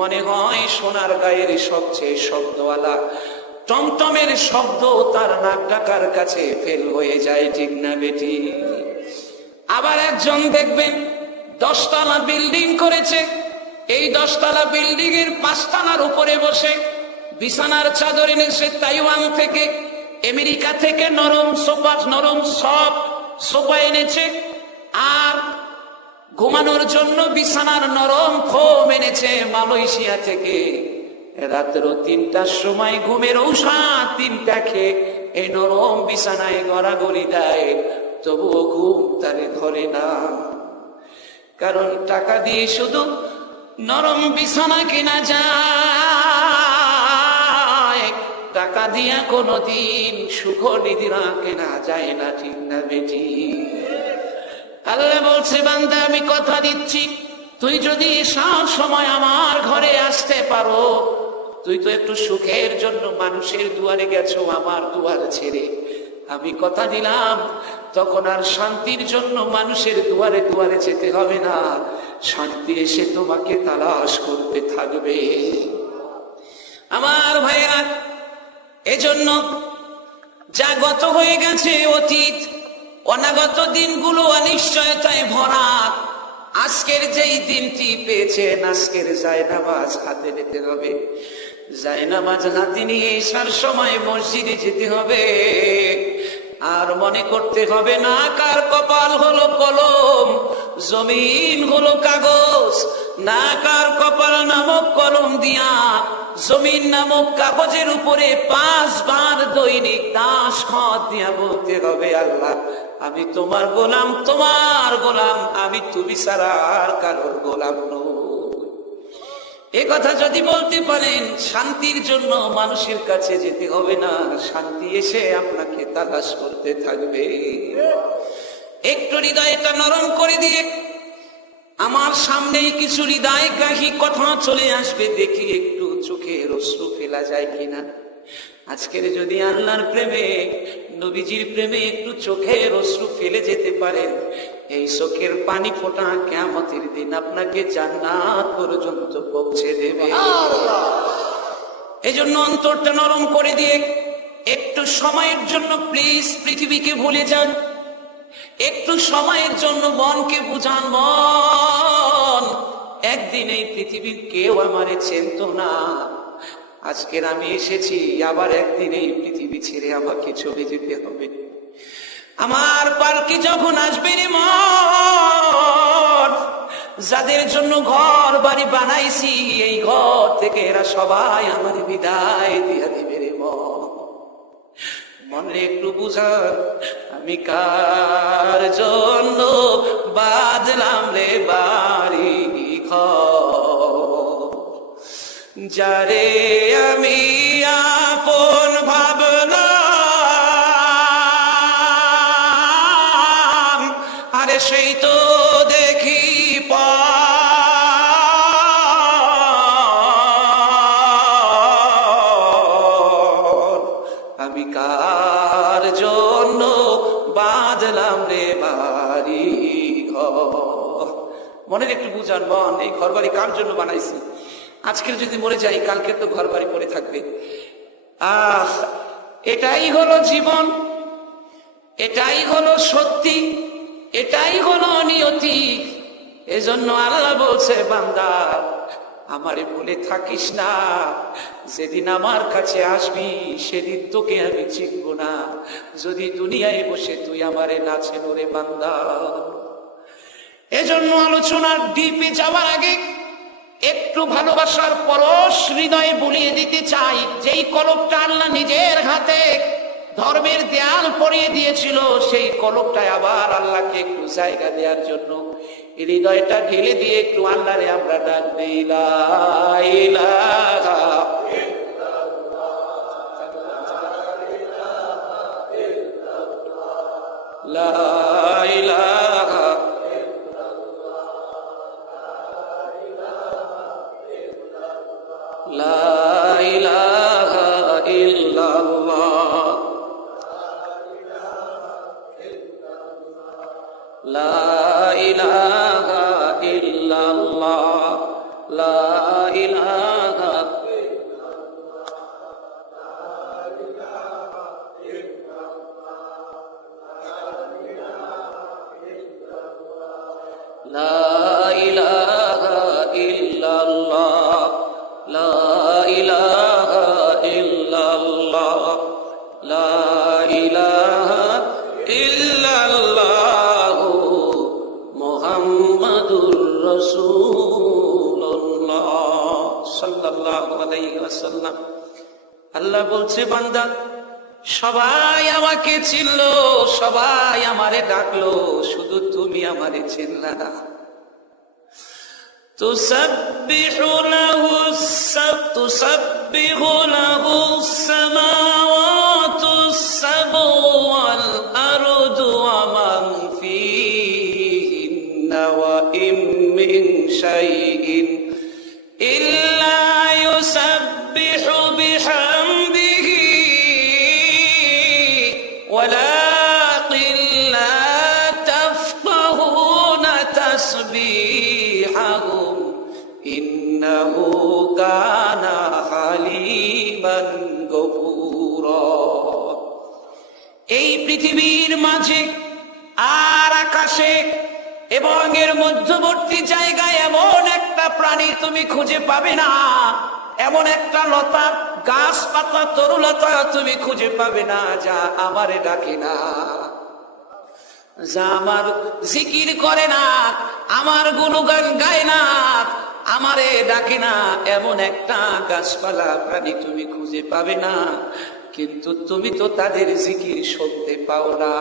মনে হয় সোনার গায়ের সবচেয়ে শব্দওয়ালা টমটমের শব্দ তার নাক ডাকার কাছে ফেল হয়ে যায়, ঠিক না বেটি? আবার একজন দেখবেন 10 তলা বিল্ডিং করেছে, এই 10 তলা বিল্ডিং এর 5 তলার উপরে বসে বিছানার চাদর এনেছে তাইওয়ান থেকে, আমেরিকা থেকে নরম সফট সোফা এনেছে, আর ঘুমানোর জন্য বিছানার নরম ফোম এনেছে মালয়েশিয়া থেকে। রাত্র 3টার সময় ঘুমের ঔষধ 3টা খেয়ে এই নরম বিছানায় গড়াগড়ি দেয়, তবুও ঘুম তারে ধরে না। কারণ টাকা দিয়ে শুধু নরম বিছানা কেনা যায়, টাকা দিয়া কোনোদিন সুখ নিদিরা কেনা যায় না, ঠিক না বেটি? আল্লাহ বলছে, বান্দা আমি কথা দিচ্ছি, তুই যদি সব সময় আমার ঘরে আসতে পারো, তুই তো একটু সুখের জন্য মানুষের দুয়ারে গেছো, আমার দুয়ার ছেড়ে, আমি কথা দিলাম তখন আর শান্তির জন্য মানুষের দুয়ারে দুয়ারে যেতে হবে না, শান্তি এসে তোমাকে তালাশ করতে থাকবে। আমার ভাইয়েরা, এজন্য যা গত হয়ে গেছে অতীত, অনাগত দিনগুলো অনিশ্চয়তায় ভরা। আজকের যেই দিনটি পেয়েছেন, আজকের জায়নামাজ হাতে নিতে হবে, জায়নামাজ হাতে নিয়ে এসার সময় মসজিদে যেতে হবে, আর মনে করতে হবে না কার কপাল হলো কলম, জমিন হলো কাগজ, নাকার কপাল নামক কলম দিয়া জমিন নামক কাগজের উপরে 5 বার দৈনিক দাস খত দিয়া বলতে হবে, আল্লাহ আমি তোমার গোলাম, তোমার গোলাম, আমি তুমি ছাড়া আর কারোর গোলাম নই। এ কথা যদি বলতে পারেন, শান্তির জন্য মানুষের কাছে যেতে হবে না, শান্তি এসে আপনাকে তালাশ করতে থাকবে। একটু হৃদয়টা নরম করে দিয়ে আমার সামনেই কিছু হৃদয়গ্রাহী কথা চলে আসবে, দেখি একটু চোখের অশ্রু ফেলা যায় কিনা। আজকের যদি আল্লাহর প্রেমে, নবীজির প্রেমে একটু চোখের অশ্রু ফেলে যেতে পারেন, এই চোখের পানি ফোঁটা কিয়ামতের দিন আপনাকে জান্নাত পর্যন্ত পৌঁছে দেবে। এই জন্য অন্তরটা নরম করে দিয়ে একটু সময়ের জন্য প্লিজ পৃথিবীকে ভুলে যান। একটু সময়ের জন্য মনকে বুঝান, মন একদিন এই পৃথিবীর কেউ আমারে চিনতো না, আজকের আমি এসেছি, আবার একদিন এই পৃথিবী ছেড়ে আমাকে চলে যেতে হবে। আমার পালকি যখন আসবে রে মন, যাদের জন্য ঘর বাড়ি বানাইছি, এই ঘর থেকে এরা সবাই আমার বিদায় দিয়া দিবে রে মন। মনে একটু বুঝান, আমি কার জন্য বাঁধলাম রে বাড়ি ঘর, যারে আমি আপন ভাবলাম, আরে সেই তো দেখি আমি কার জন্য বাঁধলাম রে বাড়ি ঘর। মনের একটু বুঝান মন, এই ঘর বাড়ি কার জন্য বানাইছি? আজকের যদি মরে যাই, কালকে তো ঘর বাড়ি পড়ে থাকবে। এটাই হলো জীবন, এটাই হলো সত্যি, এটাই হলো নিয়তি। এজন্য আল্লাহ বলছে, বান্দা আমারে ভুলে থাকিস না, যেদিন আমার কাছে আসবি সেদিন তোকে আমি চিনব না। যদি দুনিয়ায় বসে তুই আমারে না চেনো রে বান্দা। এজন্য আলোচনার ডিপে যাওয়ার আগে একটু ভালোবাসার পরশ হৃদয়ে বুলিয়ে দিতে চাই। যেই কলমটা আল্লাহ নিজের হাতে ধর্মের দেয়াল পরিয়ে দিয়েছিল, সেই কলমটায় আবার আল্লাহকে একটু জায়গা দেওয়ার জন্য হৃদয়টা ঢেলে দিয়ে একটু আল্লাহরে আমরা ডাক দেই, লা ইলাহা লা ইলাহা লা ইলাহা ইল্লাল্লাহ লা ইলাহা ইল্লাল্লাহ লা ইলাহা লা ইলাহা ইল্লাল্লাহ লা ইলাহা ইল্লাল্লাহ লা ইলাহা ইল্লাল্লাহ মুহাম্মাদুর রাসূলুল্লাহ সাল্লাল্লাহু আলাইহি ওয়াসাল্লাম। আল্লাহ বলছে, বান্দা সবাই আমাকে চিনলো, সবাই আমারে ডাকলো, শুধু তুমি আমারে চিনলা না। তুসাব্বিহু লাহুস সামাওয়াতুস সাবউ ওয়াল আরদু ওয়া মান ফীহিন্না ওয়া ইম মিন শাইইন ইল্লা ইউসাব্বিহু বিহামদিহি ওয়ালাকিন লা তাফকাহুনা তাসবিহাহুম ইন্নাহু কানা হালিমান গফুরা। এই পৃথিবীর মাঝে আর আকাশে এবং এর মধ্যবর্তী জায়গায় এমন একটা প্রাণী তুমি খুঁজে পাবে না, এমন একটা লতা গাছ পাতা তরুলতা তুমি খুঁজে পাবে না যা আমারে ডাকে না। যা আমার জিকির করে না, আমার গুণগান গায় না, আমারে ডাকে না, এমন একটা গাছপালা প্রাণী তুমি খুঁজে পাবে না। কিন্তু তুমি তো তাদের জিকির শুনতে পাও না।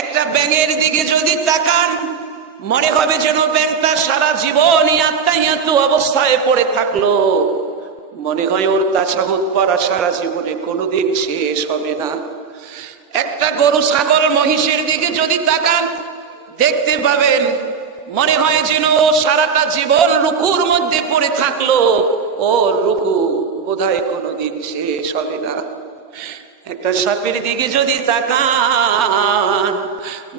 একটা ব্যাঙের দিকে যদি তাকান, মনে হবে যেন ব্যাঙটা সারা জীবন ইয়াত্তাইয়াতু অবস্থায় পড়ে থাকলো। মনে হয় ওর তাসাহুদ পড়া সারা জীবনে কোনোদিন শেষ হবে না। একটা গরু, ছাগল, মহিষের দিকে যদি তাকান, দেখতে পাবেন মনে হয় যেন ও সারাটা জীবন রুকুর মধ্যে পড়ে থাকলো, ওর রুকু বোধহয় কোনোদিন শেষ হবে না। একটা সাপের দিকে যদি তাকান,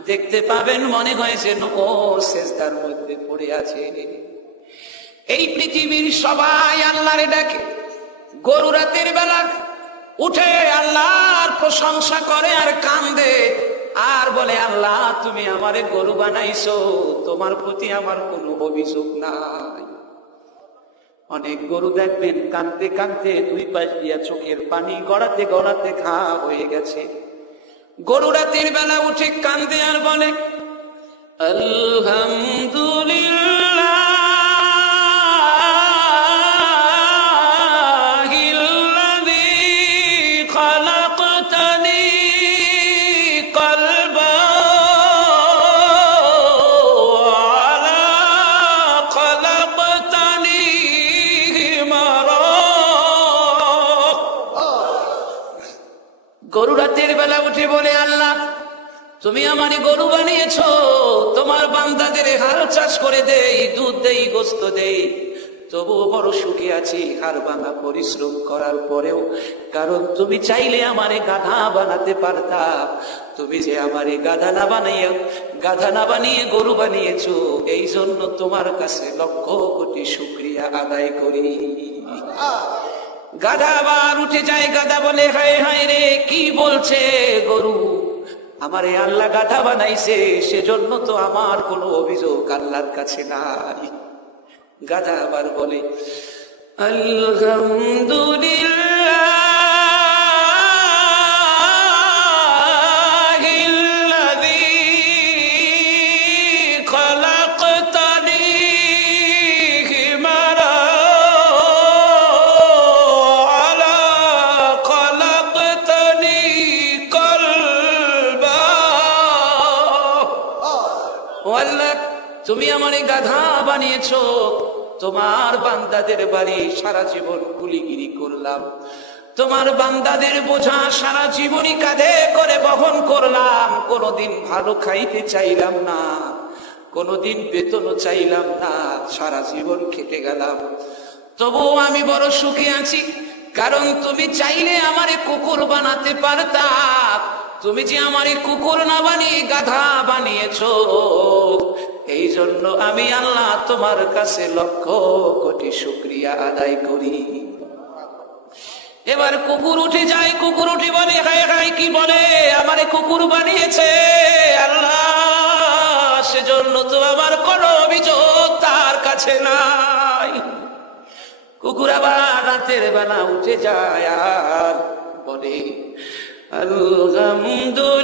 দেখতে পাবেন মনে হয় যেন ও সেজদার মধ্যে পড়ে আছে। এই পৃথিবীর সবাই আল্লাহরে ডাকে। গরু রাতের বেলা উঠে আল্লাহর প্রশংসা করে আর কান্দে, আর বলে, আল্লাহ তুমি আমারে গরু বানাইছো, তোমার প্রতি আমার কোনো অভিযোগ নাই। অনেক গরু দেখবেন কাঁদতে কাঁদতে দুই পাশ দিয়া চোখের পানি গড়াতে গড়াতে ঘা হয়ে গেছে। গরু রাতের বেলা উঠে কান্দে আর বলে, আলহামদুলিল্লাহ গরু রাতের বেলা উঠে বলে, আল্লাহ তুমি আমারে গরু বানিয়েছো, তোমার বান্দাদের হাল চাষ করে দেই, দুধ দেই, গোস্ত দেই, তবুও বড় সুখে আছি হাড় ভাঙা পরিশ্রম করার পরেও। কারণ তুমি চাইলে আমারে গাধা বানাতে পারতা, তুমি যে আমারে গাধা না বানিয়ে গরু বানিয়েছো, এই জন্য তোমার কাছে লক্ষ কোটি শুকরিয়া আদায় করি। গাধা আবার উঠে যায়। গাধা বলে, হায় হায় রে, কি বলছে গরু? আমারে আল্লাহ গাধা বানাইছে, সেজন্য তো আমার কোনো অভিযোগ আল্লাহর কাছে নাই। গাধা আবার বলে, আলহামদুলিল্লাহ তুমি আমারে গাধা বানিয়েছো, তোমার বান্দাদের বাড়ি সারা জীবন কুলিগিরি করলাম, তোমার বান্দাদের বোঝা সারা জীবনই কাঁধে করে বহন করলাম, কোনোদিন ভালো খাইতে চাইলাম না, কোনোদিন বেতনও চাইলাম না, সারা জীবন খেটে গেলাম, তবুও আমি বড় সুখে আছি। কারণ তুমি চাইলে আমারে কুকুর বানাতে পারতা, তুমি যে আমারে কুকুর না বানিয়ে গাধা বানিয়েছো, এই জন্য আমি আল্লাহ তোমার কাছে লক্ষ কোটি শুকরিয়া আদায় করি। এবার কুকুর উঠে যায়। কুকুর উঠে বলে, হায় হায়, কি বলে? আমারে কুকুর বানিয়েছে আল্লাহ, সেজন্য তো আমার কোনো অভিযোগ তার কাছে নাই। কুকুর আবার রাতের বেলা উঠে যায় আর বলে, আলহামদুলিল্লাহ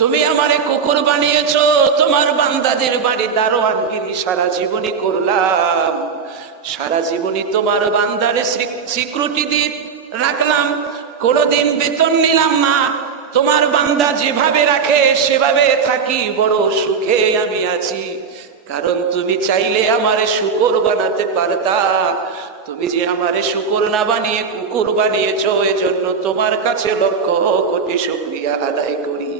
তুমি আমারে কুকুর বানিয়েছো, তোমার বান্দাদের বাড়ি দারোয়ানগিরি সারা জীবনই করলাম, সারা জীবনই তোমার বান্দারে সিকিউরিটি দিয়ে রাখলাম, কোনোদিন বেতন নিলাম না, তোমার বান্দা যেভাবে রাখে সেভাবে থাকি, বড় সুখে আমি আছি। কারণ তুমি চাইলে আমারে শুকর বানাতে পারতা, তুমি যে আমারে শুকর না বানিয়ে কুকুর বানিয়েছো, এজন্য তোমার কাছে লক্ষ কোটি শুকরিয়া আদায় করি।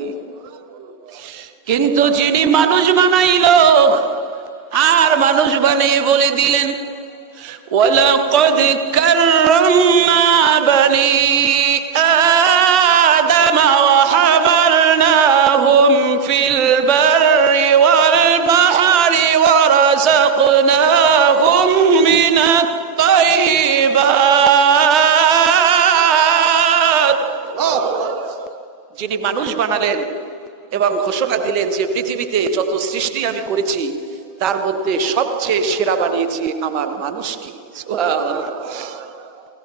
কিন্তু যিনি মানুষ বানাইলো আর মানুষ বানিয়ে বলে দিলেন, ওয়ালাকাদ কাররামনা বানি আদম ওয়া হামালনাহুম ফিল বাররি ওয়াল বাহরি ওয়া রাযাকনাহুম মিনাত তাইয়্যিবাত যিনি মানুষ বানালেন এবং ঘোষণা দিলেন যে পৃথিবীতে যত সৃষ্টি আমি করেছি তার মধ্যে সবচেয়ে সেরা বানিয়েছি আমার মানুষকে।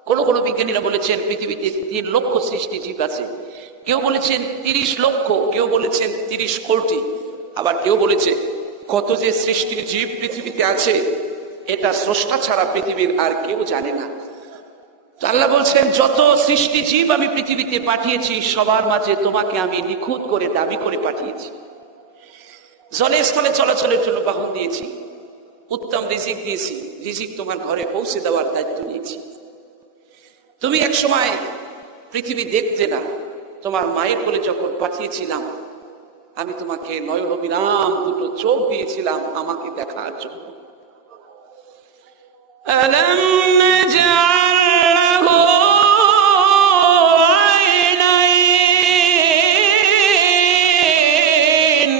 কোন কোন বিজ্ঞানীরা বলেছেন পৃথিবীতে 3 লক্ষ সৃষ্টি জীব আছে, কেউ বলেছেন 30 লক্ষ, কেউ বলেছেন 30 কোটি, আবার কেউ বলেছে কত যে সৃষ্টির জীব পৃথিবীতে আছে এটা স্রষ্টা ছাড়া পৃথিবীর আর কেউ জানে না। তো আল্লাহ বলছেন যত সৃষ্টি জীব আমি পৃথিবীতে পাঠিয়েছি সবার মাঝে তোমাকে আমি নিখুঁত করে দাবি করে পাঠিয়েছি। জলে স্থলে চলাচলের জন্য বাহন দিয়েছি, উত্তম রিজিক দিয়েছি, রিজিক তোমার ঘরে পৌঁছে দেওয়ার দায়িত্ব নিয়েছি। তুমি এক সময় পৃথিবী দেখতে না, তোমার মায়ের কোলে যখন পাঠিয়েছিলাম আমি তোমাকে নয়ন বিরাম 2টো চোখ দিয়েছিলাম আমাকে দেখার জন্য। আলাম নাজআলহু আইনাইন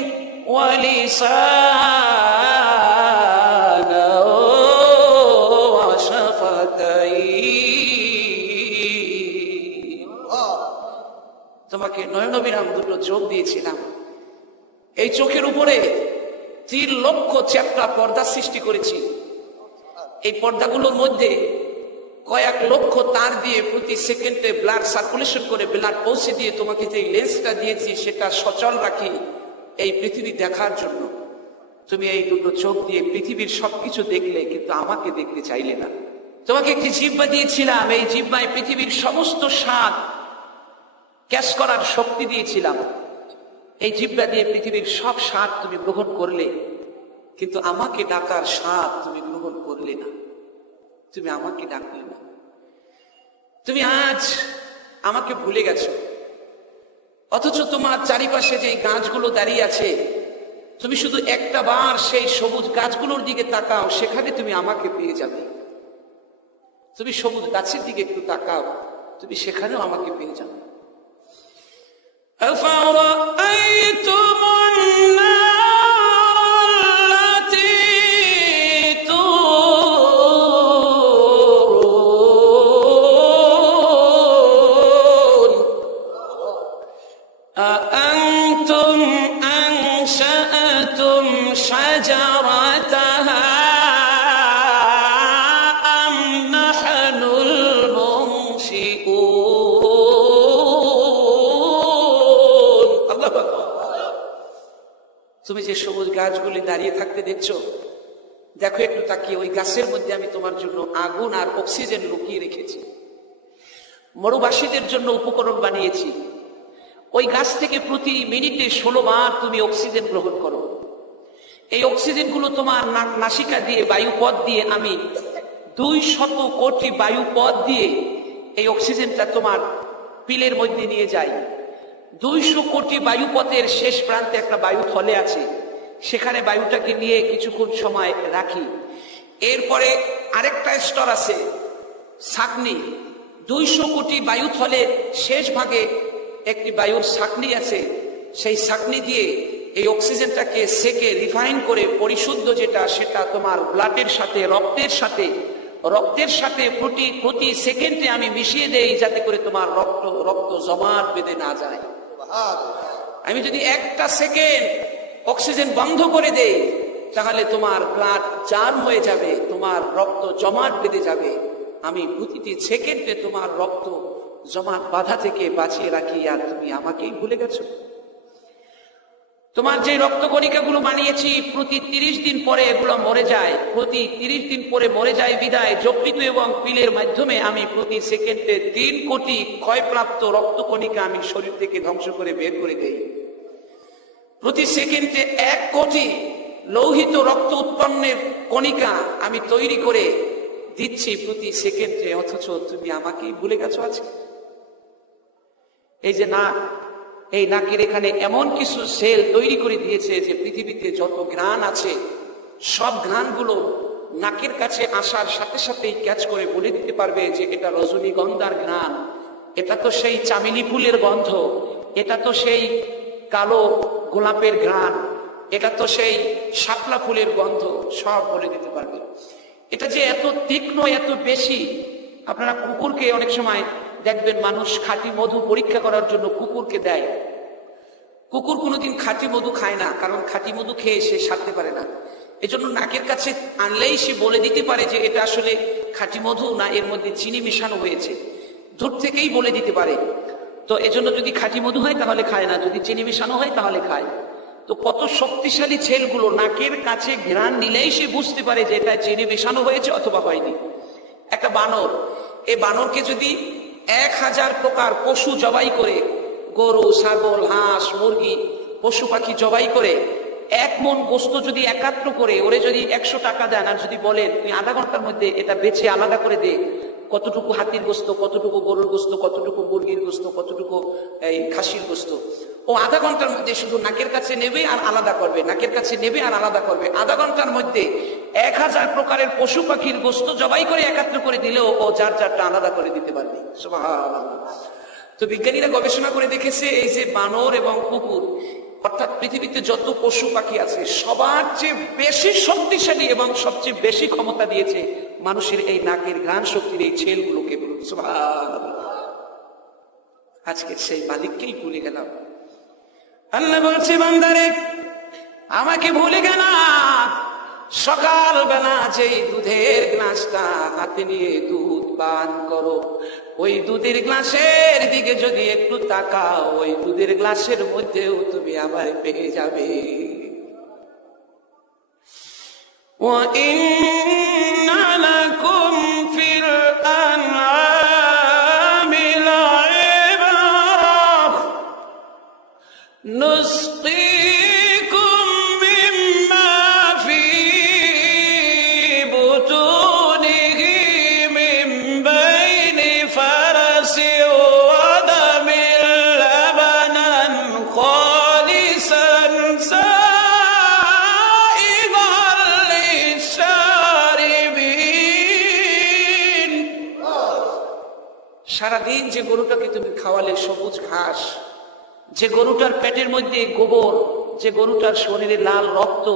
ওয়া লিসানান ওয়া শাফাতাইন। তোমাকে নয়নবিরাম 2টো চোখ দিয়েছিলাম। এই চোখের উপরে 3 লক্ষ চ্যাপ্টা পর্দা সৃষ্টি করেছি। এই পর্দাগুলোর মধ্যে কয়েক লক্ষ তার দিয়ে প্রতি সেকেন্ডে ব্লাড সার্কুলেশন করে ব্লাড পৌঁছে দিয়ে তোমাকে যে লেন্সটা দিয়েছি সেটা সচল রাখি এই পৃথিবী দেখার জন্য। তুমি এই 2টো চোখ দিয়ে পৃথিবীর সবকিছু দেখলে কিন্তু আমাকে দেখতে চাইলে না। তোমাকে একটি জিহ্বা দিয়েছিলাম, এই জিহ্বায় পৃথিবীর সমস্ত স্বাদ ক্যাচ করার শক্তি দিয়েছিলাম। এই জিহ্বা দিয়ে পৃথিবীর সব স্বাদ তুমি গ্রহণ করলে, কিন্তু আমাকে ডাকার স্বাদ তুমি গ্রহণ করলে না, তুমি আমাকে ডাকলে না। তুমি আজ আমাকে ভুলে গেছো, অথচ তোমার চারিপাশে যে গাছগুলো দাঁড়িয়ে আছে তুমি শুধু একটা বার সেই সবুজ গাছগুলোর দিকে তাকাও, সেখানে তুমি আমাকে পেয়ে যাবে। তুমি সবুজ গাছের দিকে একটু তাকাও, তুমি সেখানেও আমাকে পেয়ে যাবে। أفرأيتم النار التي تورون أأنتم أنشأتم شجرتها أم نحن المنشئون। তুমি যে সবুজ গাছগুলি দাঁড়িয়ে থাকতে দেখছো, দেখো একটু তাকিয়ে, ওই গাছের মধ্যে আমি তোমার জন্য আগুন আর অক্সিজেন লুকিয়ে রেখেছি। মরুবাসীদের জন্য উপকরণ বানিয়েছি। ওই গাছ থেকে প্রতি মিনিটে 16 বার তুমি অক্সিজেন গ্রহণ করো। এই অক্সিজেনগুলো তোমার নাসিকা দিয়ে বায়ুপথ দিয়ে আমি 200 কোটি বায়ুপথ দিয়ে এই অক্সিজেনটা তোমার পিলের মধ্যে নিয়ে যাই। 200 কোটি বায়ুপথের শেষ প্রান্তে একটা বায়ু থলে আছে, সেখানে বায়ুটাকে নিয়ে কিছুক্ষণ সময় রাখি। এরপরে আরেকটা স্তর আছে ছাঁকনি। 200 কোটি বায়ুথলের শেষ ভাগে একটি বায়ুর ছাঁকনি আছে, সেই ছাঁকনি দিয়ে এই অক্সিজেনটাকে সেকে রিফাইন করে পরিশুদ্ধ যেটা সেটা তোমার ব্লাডের সাথে রক্তের সাথে প্রতি সেকেন্ডে আমি মিশিয়ে দেই, যাতে করে তোমার রক্ত জমাট বেঁধে না যায়। আমি যদি একটা সেকেন্ড অক্সিজেন বন্ধ করে দেই তাহলে তোমার ব্লাড জাম হয়ে যাবে, তোমার রক্ত জমাট বেঁধে যাবে। আমি প্রতিটি সেকেন্ডে তোমার রক্ত জমাট বাধা থেকে বাঁচিয়ে রাখি, আর তুমি আমাকেই ভুলে গেছো। তোমার যে রক্ত কণিকাগুলো বানিয়েছি প্রতি 30 দিন পরে এগুলো মরে যায়, প্রতি 30 দিন পরে মরে যায় বিদায় যকৃত এবং পিলের মাধ্যমে আমি প্রতি সেকেন্ডে 3 কোটি ক্ষয়প্রাপ্ত রক্ত কণিকা আমি শরীর থেকে ধ্বংস করে বের করে দেই। প্রতি সেকেন্ডে 1 কোটি লৌহিত রক্ত উৎপন্নের কণিকা আমি তৈরি করে দিচ্ছি প্রতি সেকেন্ডে, অথচ তুমি আমাকেই ভুলে গেছো আজকে। এই যে নাক, এই নাকের এখানে এমন কিছু সেল তৈরি করে দিয়েছে যে পৃথিবীতে যত ঘ্রাণ আছে সব ঘ্রাণগুলো নাকের কাছে আসার সাথে সাথেই ক্যাচ করে বলে দিতে পারবে যে এটা রজনীগন্ধার ঘ্রাণ, এটা তো সেই চামেলি ফুলের গন্ধ, এটা তো সেই কালো গোলাপের ঘ্রাণ, এটা তো সেই শাপলা ফুলের গন্ধ, সব বলে দিতে পারবে। এটা যে এত তীক্ষ্ণ, এত বেশি। আপনারা কুকুরকে অনেক সময় দেখবেন মানুষ খাঁটি মধু পরীক্ষা করার জন্য কুকুরকে দেয়। কুকুর কোনোদিন খাঁটি মধু খায় না, কারণ খাঁটি মধু খেয়ে সে সারতে পারে না। এজন্য নাকের কাছে আনলেই সে বলে দিতে পারে যে এটা আসলে খাঁটি মধু না এর মধ্যে চিনি মেশানো হয়েছে, দূর থেকেই বলে দিতে পারে। তো এজন্য যদি খাঁটি মধু হয় তাহলে খায় না, যদি চিনি মেশানো হয় তাহলে খায়। তো কত শক্তিশালী ছেলগুলো নাকের কাছে ঘ্রাণ নিলেই সে বুঝতে পারে যে এটা চিনি মেশানো হয়েছে অথবা হয়নি। একটা বানর, এই বানরকে যদি 1000 প্রকার পশু জবাই করে, গরু, ছাগল, হাঁস, মুরগি, পশু পাখি জবাই করে 1 মণ গোস্ত যদি একাত্র করে ওরে যদি 100 টাকা দেন আর যদি বলেন তুই আধা ঘন্টার মধ্যে এটা বেছে আলাদা করে দে, কতটুকু হাতির গোস্ত, কতটুকু গরুর গোস্ত, কতটুকু মুরগির গোস্ত, কতটুকু এই খাসির গোস্ত, ও আধা ঘন্টার মধ্যে শুধু নাকের কাছে নেবে আর আলাদা করবে, নাকের কাছে নেবে আর আলাদা করবে। আধা ঘন্টার মধ্যে 1000 প্রকারের পশু পাখির গোস্ত জবাই করে একাত্র করে দিলেও ও যার যারটা আলাদা করে দিতে পারবে। সুবহানাল্লাহ। তো বিজ্ঞানীরা গবেষণা করে দেখেছে এই যে বানর এবং কুকুর, অর্থাৎ পৃথিবীতে যত পশু পাখি আছে সবার চেয়ে বেশি শক্তিশালী এবং সবচেয়ে বেশি ক্ষমতা দিয়েছে মানুষের এই নাকের ঘ্রাণ শক্তির এই ছেলগুলোকে। বলুন সুবহানাল্লাহ। আজকে সেই মালিককেই ভুলে গেলাম। আল্লাহ বলছে বান্দারে আমাকে ভুলে গেল, সকালবেলা যেই দুধের গ্লাসটা হাতে নিয়ে দুধ পান করো, ওই দুধের গ্লাসের দিকে যদি একটু তাকাও, ওই দুধের গ্লাসের মধ্যেও তুমি আবার পেয়ে যাবে ওয়াইন্না লাকুম ফিল আনআমি লাইবরাহ নুসকিকুম মিম্মা ফি বুতুনিহি মিন বাইনি ফারাসি ওয়া দামিল লাবানান খালিসান সাইগাল লিশারিবিন। সারাদিন যে গরুটাকে তুমি খাওয়ালে সবুজ ঘাস, যে গরুটার পেটের মধ্যে গোবর, যে গরুটার শরীরে লাল রক্ত,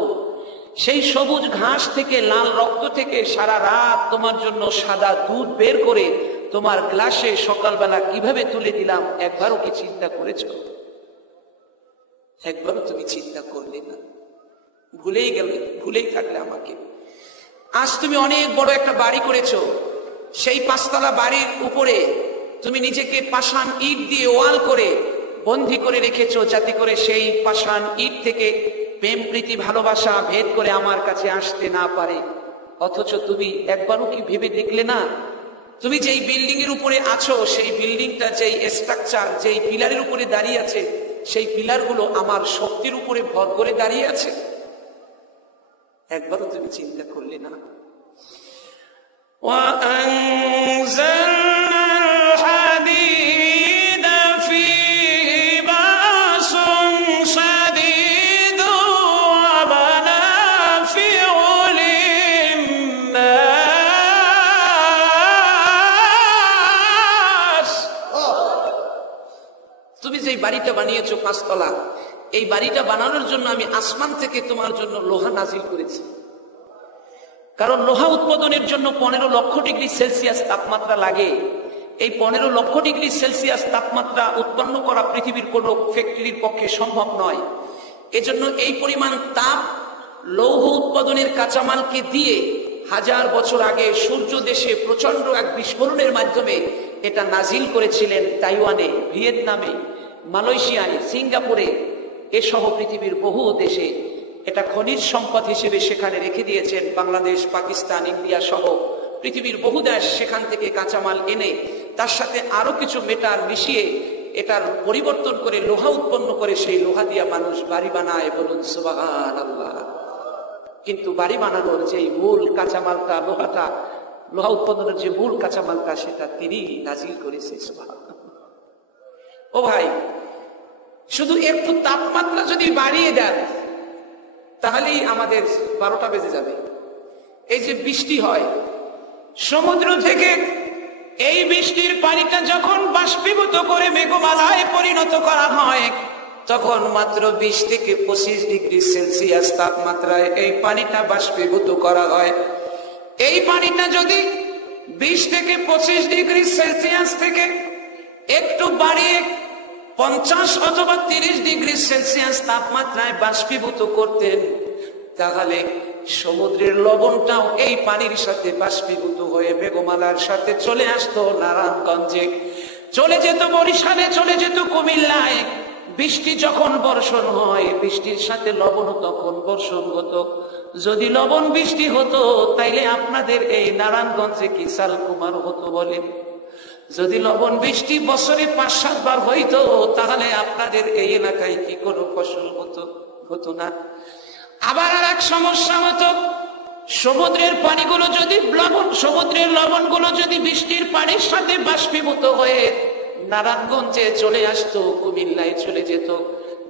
সেই সবুজ ঘাস থেকে লাল রক্ত থেকে সারা রাত তোমার জন্য সাদা দুধ বের করে তোমার গ্লাসে সকালবেলা কিভাবে তুলে দিলাম, একবারও কি চিন্তা করেছ? একবারও তুমি চিন্তা করলে না, ভুলেই গেলে, ভুলেই থাকলে আমাকে। আজ তুমি অনেক বড় একটা বাড়ি করেছো, সেই 5 তলা বাড়ির উপরে তুমি নিজেকে পাষাণ ইট দিয়ে ওয়াল করে বন্দী করে রেখেছো, যাতে করে সেই পাষাণ ইট থেকে প্রেম প্রীতি ভালোবাসা ভেদ করে আমার কাছে আসতে না পারে। অথচ তুমি একবারও কি ভেবে দেখলে না তুমি যেই বিল্ডিং এর উপরে আছো, সেই বিল্ডিংটা যেই স্ট্রাকচার, যেই পিলারের উপরে দাঁড়িয়ে আছে, সেই পিলারগুলো আমার শক্তির উপরে ভর করে দাঁড়িয়ে আছে? একবারও তুমি চিন্তা করলে না? বাড়িটা বানিয়েছো 5 তলা, এই বাড়িটা বানানোর জন্য আমি আসমান থেকে তোমার জন্য লোহা নাজিল করেছি। কারণ লোহা উৎপাদনের জন্য 15 লক্ষ ডিগ্রি সেলসিয়াস তাপমাত্রা লাগে। এই 15 লক্ষ ডিগ্রি সেলসিয়াস তাপমাত্রা উৎপন্ন করা পৃথিবীর কোন ফ্যাক্টরির পক্ষে সম্ভব নয়। এজন্য এই পরিমাণ তাপ লৌহ উৎপাদনের কাঁচামালকে দিয়ে 1000 বছর আগে সূর্য দেশে প্রচন্ড এক বিস্ফোরণের মাধ্যমে এটা নাজিল করেছিলেন তাইওয়ানে, ভিয়েতনামে, মালয়েশিয়ায়, সিঙ্গাপুরে, এসহ পৃথিবীর বহু দেশে। এটা খনিজ সম্পদ হিসেবে সেখানে রেখে দিয়েছেন। বাংলাদেশ, পাকিস্তান, ইন্ডিয়া সহ পৃথিবীর বহু দেশ সেখান থেকে কাঁচামাল এনে তার সাথে আরো কিছু মেটাল মিশিয়ে এটার পরিবর্তন করে লোহা উৎপন্ন করে সেই লোহা দিয়ে মানুষ বাড়ি বানায়। বলুন সুবহানাল্লাহ। কিন্তু বাড়ি বানানোর যে মূল কাঁচামালটা, লোহাটা, লোহা উৎপাদনের যে মূল কাঁচামালটা, সেটা তিনি নাজিল করেছে। সুবহানাল্লাহ। ও ভাই, শুধু একটু তাপমাত্রা যদি বাড়িয়ে দেন তাহলেই আমাদের 12টা বেজে যাবে। এই যে বৃষ্টি হয় সমুদ্র থেকে, এই বৃষ্টির পানিটা যখন বাষ্পীভূত করে মেঘমালায় পরিণত করা হয়, তখন মাত্র 20 থেকে 25 ডিগ্রি সেলসিয়াস তাপমাত্রায় এই পানিটা বাষ্পীভূত করা হয়। এই পানিটা যদি 20 থেকে 25 ডিগ্রি সেলসিয়াস থেকে একটু বাড়িয়ে 50 অথবা 30 ডিগ্রি সেলসিয়াস তাপমাত্রায় বাষ্পীভূত করতেন, তাহলে সমুদ্রের লবণটাও এই পানির সাথে বাষ্পীভূত হয়ে বেগমালার সাথে চলে আসতো নারায়ণগঞ্জে, চলে যেত বরিশালে, চলে যেত কুমিল্লায়। বৃষ্টি যখন বর্ষণ হয়, বৃষ্টির সাথে লবণ তখন বর্ষণ হতো। যদি লবণ বৃষ্টি হতো, তাইলে আপনাদের এই নারায়ণগঞ্জে কি সালকুমার হতো বলেন? যদি লবণ বৃষ্টি বছরে 5-7 বার হইতো, তাহলে আপনাদের এই এলাকায় কি কোনো ফসল হতো না। আবার আর এক সমস্যা হতো, সমুদ্রের পানিগুলো যদি সমুদ্রের লবণগুলো যদি বৃষ্টির পানির সাথে বাষ্পীভূত হয়ে নারায়ণগঞ্জে চলে আসতো, কুমিল্লায় চলে যেত,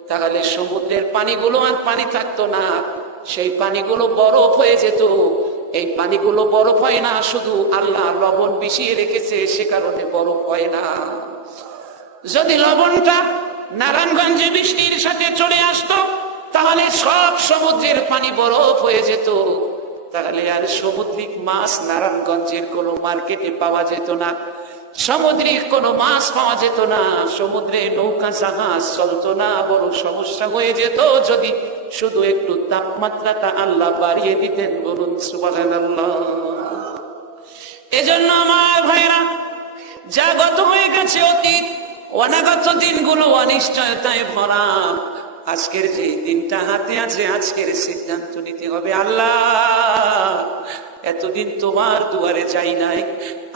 তাহলে সমুদ্রের পানিগুলো আর পানি থাকতো না, সেই পানিগুলো বরফ হয়ে যেত। এই পানিগুলো বরফ হয় না, শুধু আল্লাহ লবণ মিশিয়ে রেখেছে, সে কারণে বরফ হয় না। যদি লবণটা নারায়ণগঞ্জে বৃষ্টির সাথে চলে আসতো, তাহলে সব সমুদ্রের পানি বরফ হয়ে যেত, তাহলে আর সামুদ্রিক মাছ নারায়ণগঞ্জের কোনো মার্কেটে পাওয়া যেত না, সামুদ্রিক কোনো মাছ পাওয়া যেত না, সমুদ্রে নৌকা জাহাজ চলতো না। বড় সমস্যা হয়ে যেত যদি শুধু একটু তাপমাত্রাটা আল্লাহ বাড়িয়ে দিতেন। বলুন সুবহানাল্লাহ। এজন্য আমার ভাইরা, যা গত হয়ে গেছে অতীত, অনাগত দিনগুলো অনিশ্চয়তায় ভরা। আজকের যে দিনটা হাতে আছে, আজকের সিদ্ধান্ত নিতে হবে, আল্লাহ এতদিন তোমার দুয়ারে যাই নাই,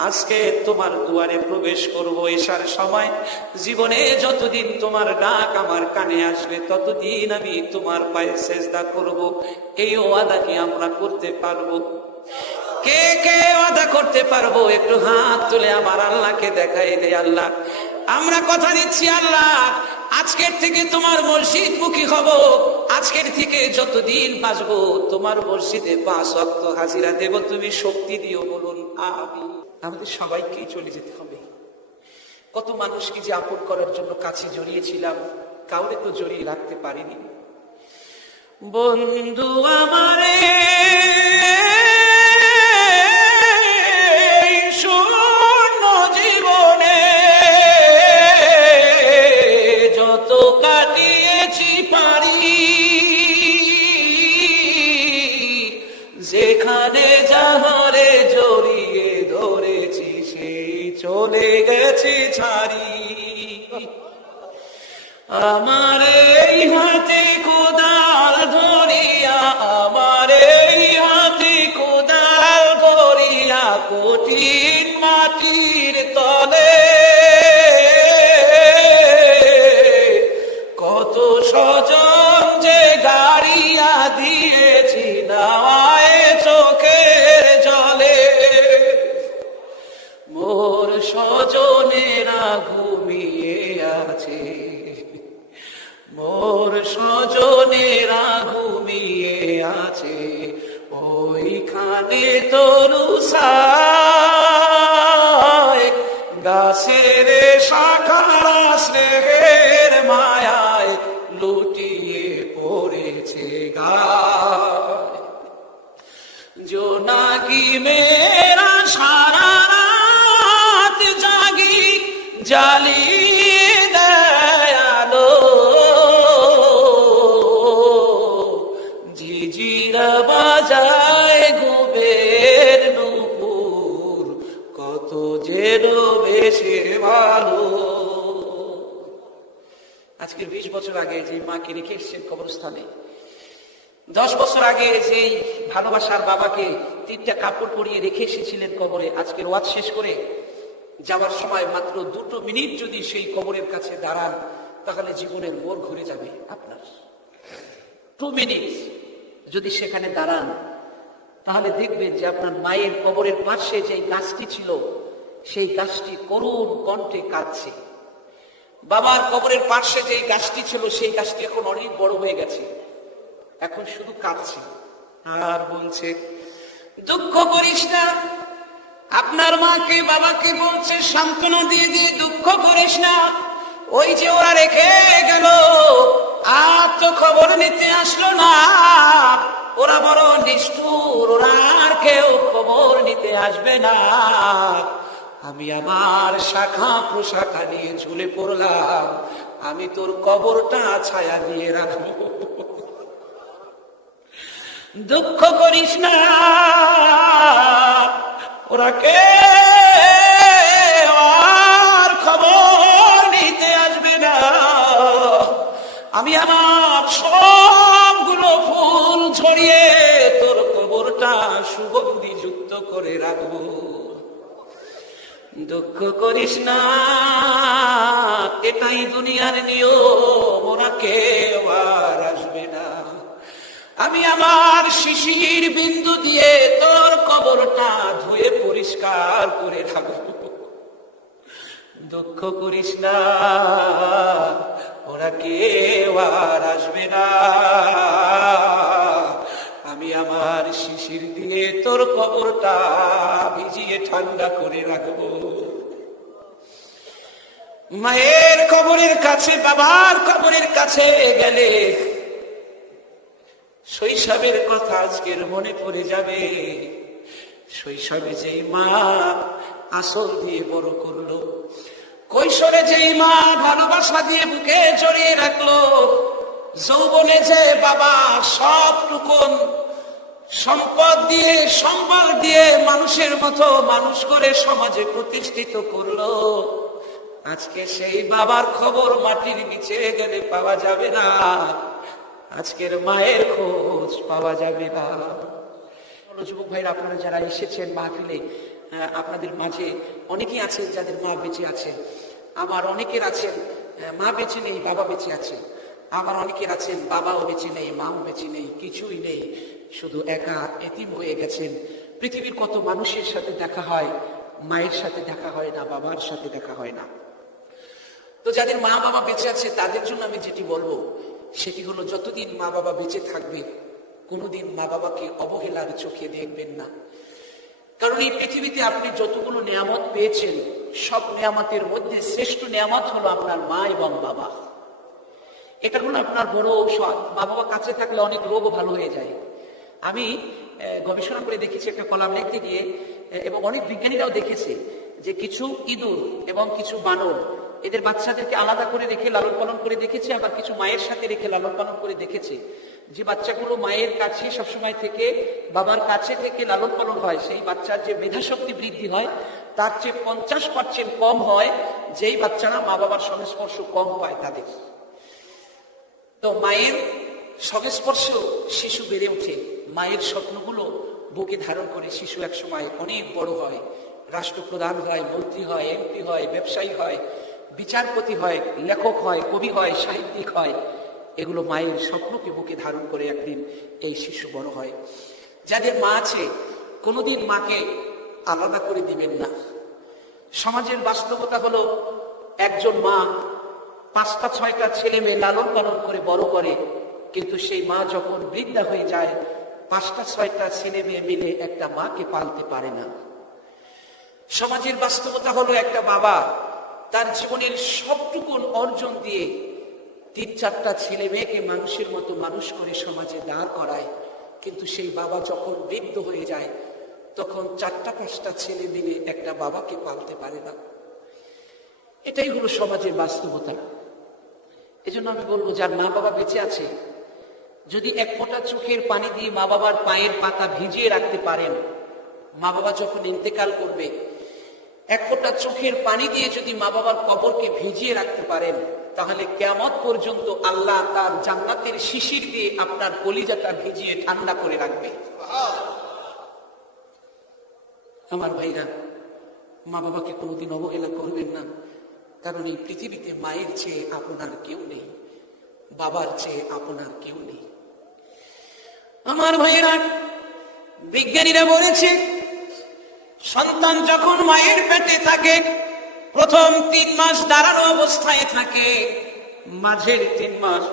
আজকে তোমার দুয়ারে প্রবেশ করব। এশার সময় জীবনে যতদিন তোমার ডাক আমার কানে আসবে, ততদিন আমি তোমার পায়ে সেজদা করব। এই ওয়াদা কি আমরা করতে পারবো? কে কে ওয়াদা করতে পারবো? একটু হাত তুলে আমার আল্লাহকে দেখাই দে। আল্লাহ, আমরা কথা দিচ্ছি, আল্লাহ আজকের থেকে তোমার মসজিদ মুখী হব, আজকের থেকে যতদিন বাঁচবো তোমার মসজিদে 5 ওয়াক্ত হাজিরা দেব, তুমি শক্তি দিও। বলুন আমিন। আমাদের সবাইকেই চলে যেতে হবে। কত মানুষকে যে আপন করার জন্য কাছে জড়িয়েছিলাম, কাউরে তো জড়িয়ে রাখতে পারিনি। বন্ধু আমারে শূন্য জীবনে যত কাটিয়েছি পারি, যেখানে যাহরে জড়িয়ে ধরেছি সেই চলে গেছি ছাড়ি। আমার এই হাতে কোদাল ধরিয়া, আমার এই হাতে কোদাল ধরিয়া কঠিন মাটির তলে কত স্বজন যে গাড়িয়া দিয়েছি নাওয়ায় চোখের জলে। মোর স্বজনেরা ঘুমিয়ে আছে, মোর স্বজনেরা ঘুমিয়ে আছে, ওইখানে তরুসায় গাছের শাখারা স্নেহের মায়ায় লুটিয়ে পড়েছে গায়। জোনাকি মেরা সারা রাত জাগি জ্বালিয়ে দেয় আলো, ঝিঝিরা বাজায় ঘুমের নুপুর, কত যেন বেশি ভালো। আজকের 20 বছর আগে যে মাকে রেখে এসেছেন কবরস্থানে, 10 বছর আগে যেই ভালোবাসার বাবাকে 3টা কাপড় পরিয়ে রেখে এসেছিলেন কবরে, আজকের ওয়াজ শেষ করে যাওয়ার সময় মাত্র 2 মিনিট যদি সেই কবরের কাছে দাঁড়ান, তাহলে জীবনের মোড় ঘুরে যাবে আপনার। 2 মিনিট যদি সেখানে দাঁড়ান, তাহলে দেখবেন যে আপনার মায়ের কবরের পাশে যে গাছটি ছিল, সেই গাছটি করুণ কণ্ঠে কাঁদছে। বাবার কবরের পাশে যে গাছটি ছিল, সেই গাছটি এখন অনেক বড় হয়ে গেছে, এখন শুধু কাঁদছে আর বলছে, দুঃখ করিস না। আপনার মাকে বাবাকে বলছে সান্ত্বনা দিয়ে দিয়ে, দুঃখ করিস না, ওই যে ওরা রেখে গেল, আর তো খবর নিতে আসলো না, ওরা বড় নিষ্ঠুর, ওরা আর কেউ খবর নিতে আসবে না। আমি আমার শাখা প্রশাখা নিয়ে ঝুলে পড়লাম, আমি তোর কবরটা ছায়া দিয়ে রাখবো। দুঃখ করিস না, ওরা কে আর খবর নিতে আসবে না। আমি আমার সবগুলো ফুল ছড়িয়ে তোর কবরটা সুগন্ধি যুক্ত করে রাখবো। দুঃখ করিস না, এটাই দুনিয়ার নিয়ম, ওরা কেউ আর আসবে না। আমি আমার শিশির বিন্দু দিয়ে তোর কবরটা ধুয়ে পরিষ্কার করে রাখবো। দুঃখ করিস না, ওরা কেউ আর আসবে না। আমি আমার শিশির দিয়ে তোর কবরটা ভিজিয়ে ঠান্ডা করে রাখবো। মায়ের কবরের কাছে, বাবার কবরের কাছে গেলে শৈশবের কথা আজকের মনে পড়ে যাবে। শৈশবে যেই মা আসল দিয়ে বড় করলো, কৈশোরে যেই মা ভালোবাসা দিয়ে বুকে জড়িয়ে রাখলো, যৌবনে যে বাবা সবটুকু সম্পদ দিয়ে সম্বল দিয়ে মানুষের মতো মানুষ করে সমাজে প্রতিষ্ঠিত করলো, আজকে সেই বাবার খবর মাটির নিচে গেলে পাওয়া যাবে না। আজকের মায়ের খোঁজ পাওয়া যাবে না। যুবক ভাইরা, আপনারা যারা এসেছেন মাহফিলে, আপনাদের মাঝে অনেকেই আছেন যাদের মা বেঁচে আছেন। আমার অনেকের আছেন মা বেঁচে নেই, বাবা বেঁচে আছে। আমার অনেকের আছেন বাবাও বেঁচে নেই, মাও বেঁচে নেই, কিছুই নেই, শুধু একা এতিম হয়ে গেছেন। পৃথিবীর কত মানুষের সাথে দেখা হয়, মায়ের সাথে দেখা হয় না, বাবার সাথে দেখা হয় না। তো যাদের মা বাবা বেঁচে আছে তাদের জন্য আমি যেটি বলবো সেটি হলো, যতদিন মা বাবা বেঁচে থাকবে কোনোদিন মা বাবাকে অবহেলার চোখে দেখবেন না। কারণ এই পৃথিবীতে আপনি যতগুলো নিয়ামত পেয়েছেন, সব নিয়ামতের মধ্যে শ্রেষ্ঠ নিয়ামত হলো আপনার মা এবং বাবা। এটা হলো আপনার বড় ঔষধ। মা বাবা কাছে থাকলে অনেক রোগও ভালো হয়ে যায়। আমি গবেষণা করে দেখেছি একটা কলাম লিখতে গিয়ে, এবং অনেক বিজ্ঞানীরাও দেখেছে যে কিছু ইঁদুর এবং কিছু বানর এদের বাচ্চাদেরকে আলাদা করে রেখে লালন পালন করে দেখেছে, আবার কিছু মায়ের সাথে রেখে লালন পালন করে দেখেছে। যে বাচ্চাগুলো মায়ের কাছে সবসময় থেকে, বাবার কাছে থেকে লালন পালন হয়, সেই বাচ্চার যে মেধাশক্তি বৃদ্ধি হয় তার চেয়ে 50% কম হয় যেই বাচ্চারা মা বাবার সংস্পর্শ কম পায় তাদের। তো মায়ের সংস্পর্শ শিশু বেড়ে ওঠে, মায়ের স্বপ্নগুলো বুকে ধারণ করে শিশু এক সময় অনেক বড় হয়, রাষ্ট্রপ্রধান হয়, মন্ত্রী হয়, এমপি হয়, ব্যবসায়ী হয়, বিচারপতি হয়, লেখক হয়, কবি হয়, সাহিত্যিক হয়। এগুলো মায়ের স্বপ্নকে বুকে ধারণ করে একদিন এই শিশু বড় হয়। যাদের মা আছে কোনোদিন মাকে আলাদা করে দিবেন না। সমাজের বাস্তবতা হলো, একজন মা 5টা-6টা ছেলে মেয়ে লালন পালন করে বড় করে, কিন্তু সেই মা যখন বৃদ্ধা হয়ে যায় 5টা-6টা ছেলে মেয়ে মিলে একটা মাকে পালতে পারে না। সমাজের বাস্তবতা হলো, একটা বাবা তার জীবনের সবটুকু অর্জন দিয়ে 3-4টা ছেলে মেয়েকে মানুষের মতো মানুষ করে সমাজে দাঁড় করায়, কিন্তু সেই বাবা যখন বৃদ্ধ হয়ে যায় তখন 4টা-5টা ছেলে মিলে একটা বাবাকে পালতে পারে না। এটাই হলো সমাজের বাস্তবতা। এজন্য আমি বলবো, যার মা বাবা বেঁচে আছে, যদি এক ফোঁটা চোখের পানি দিয়ে মা বাবার পায়ের পাতা ভিজিয়ে রাখতে পারেন, মা বাবা যখন ইন্তেকাল করবে এক ফোঁটা চোখের পানি দিয়ে যদি মা বাবার কবরকে ভিজিয়ে রাখতে পারেন, তাহলে কিয়ামত পর্যন্ত আল্লাহ তার জান্নাতের শিশির দিয়ে আপনার কলিজাটা ভিজিয়ে ঠান্ডা করে রাখবে। আমার ভাইরা, মা বাবাকে কোনোদিন অবহেলা করবেন না, কারণ এই পৃথিবীতে মায়ের চেয়ে আপনার কেউ নেই, বাবার চেয়ে আপনার কেউ নেই। আমার ভাইরা, বিজ্ঞানীরা বলেছে, সন্তান যখন মায়ের পেটে থাকে প্রথম 3 মাস দাঁড়ানো অবস্থায় থাকে, মাঝের 3 মাস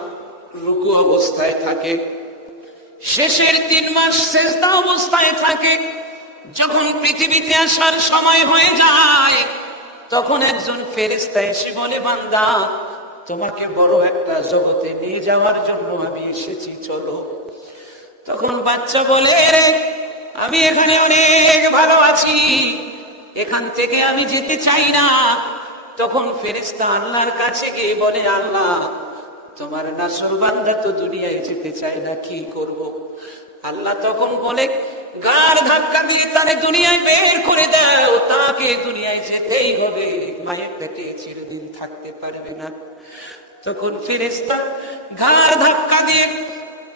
রুকু অবস্থায় থাকে, শেষের 3 মাস সেজদা অবস্থায় থাকে। যখন পৃথিবীতে আসার সময় হয়ে যায় তখন একজন ফেরেশতা এসে বলে, বান্দা তোমাকে বড় একটা জগতে নিয়ে যাওয়ার জন্য আমি এসেছি, চলো। তখন বাচ্চা বলে, রে আমি এখানে অনেক ভালো আছি, এখান থেকে আমি যেতে চাই না। তখন ফেরেশতা আল্লাহর কাছে গিয়ে বলে, আল্লাহ, তোমার নাসর বান্দা তো দুনিয়ায় যেতে চায় না, কি করব? আল্লাহ তখন বলে, গার ধাক্কা দিয়ে তারে দুনিয়ায় বের করে দাও, তাকে দুনিয়ায় যেতেই হবে, মায়ের পেটে চিরদিন থাকতে পারবে না। তখন ফেরেশতা গার ধাক্কা দিয়ে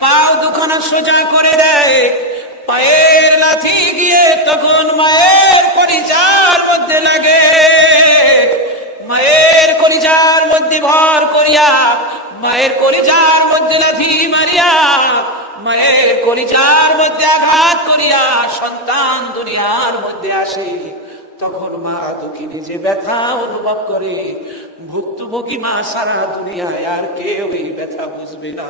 পাও দুখানা সোজা করে দেয়, পায়ের লাথি গিয়ে তখন মায়ের কলিজার মধ্যে লাগে, মায়ের কলিজার মধ্যে ভর করিয়া, মায়ের কলিজার মধ্যে লাথি মারিয়া, মায়ের কলিজার মধ্যে আঘাত করিয়া সন্তান দুনিয়ার মধ্যে আসে। তখন মা দুঃখিনী যে ব্যথা অনুভব করে, ভুক্তভোগী মা সারা দুনিয়ায় আর কেউ এই ব্যথা বুঝবে না।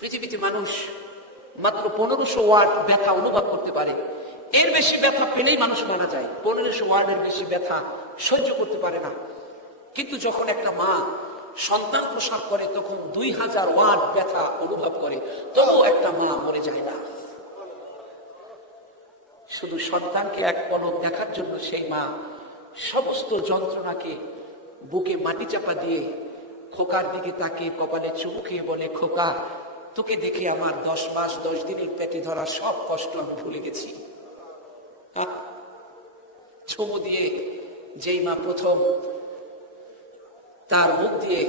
পৃথিবীতে মানুষ মাত্র 1500 ওয়াট ব্যথা অনুভব করতে পারে। এর বেশি ব্যথা পেলেই মানুষ মারা যায়। 1500 ওয়াটের বেশি ব্যথা সহ্য করতে পারে না। কিন্তু যখন একটা মা সন্তান প্রসব করে তখন 2000 ওয়াট ব্যথা অনুভব করে, তবুও একটা মা মরে যায় না। শুধু সন্তানকে এক পলক দেখার জন্য সেই মা সমস্ত যন্ত্রণাকে বুকে মাটি চাপা দিয়ে খোকার দিকে তাকিয়ে কপালে চুমু খেয়ে বলে, খোকা, তোকে দেখে আমার 10 মাস 10 দিনের পেটে ধরা সব কষ্ট আমি ভুলে গেছি। চুমু দিয়ে যেই মা প্রথম তার মুখ দিয়ে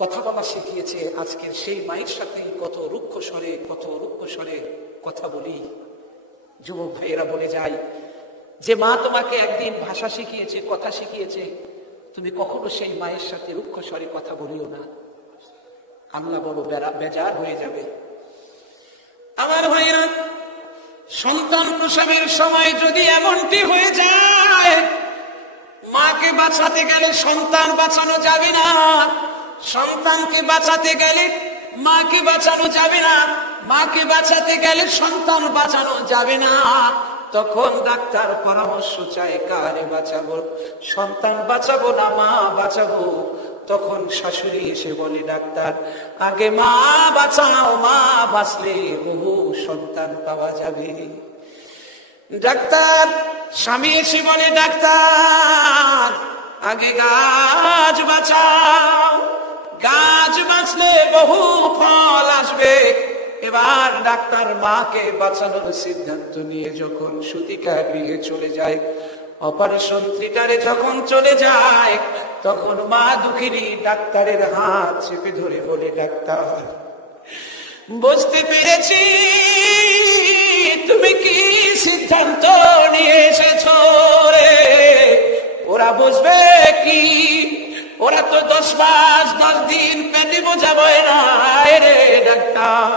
কথা বলা শিখিয়েছে, আজকের সেই মায়ের সাথে কত রুক্ষ স্বরে কথা বলি। যুবক ভাইয়েরা বলে যায়, যে মা তোমাকে একদিন ভাষা শিখিয়েছে, কথা শিখিয়েছে, তুমি কখনো সেই মায়ের সাথে রুক্ষ স্বরে কথা বলিও না, আল্লাহ বড় বেজার হয়ে যাবে। আমার ভাইয়েরা, সন্তান প্রসবের সময় যদি এমনটি হয়ে যায়, মাকে বাঁচাতে গেলে সন্তান বাঁচানো যাবে না, সন্তানকে বাঁচাতে গেলে মাকে বাঁচানো যাবে না, মাকে বাঁচাতে গেলে সন্তান বাঁচানো যাবে না। তখন ডাক্তার পরামর্শ চায়, কারে বাঁচাবো, সন্তান বাঁচাবো না মা বাঁচাবো? তখন শাশুড়ি এসে বলে, ডাক্তার, আগে মা বাঁচাও, মা বাঁচলে বহু সন্তান পাওয়া যাবে। ডাক্তার স্বামী এসে বলে, ডাক্তার, আগে গাছ বাঁচাও, গাছ বাঁচলে বহু ফল আসবে। এবার ডাক্তার মাকে বাঁচানোর সিদ্ধান্ত নিয়ে যখন সুতিকা গৃহে চলে যায়, অপারেশন থিয়েটারে যখন চলে যায়, তখন মা দুঃখিনী ডাক্তারের হাত চেপে ধরে বলে, ডাক্তার, বুঝতে পেরেছি তুমি কি সিদ্ধান্ত নিয়ে এসেছো রে। ওরা বুঝবে কি, ওরা তো 10 মাস 10 দিন পেটে বোঝাবো না রে ডাক্তার।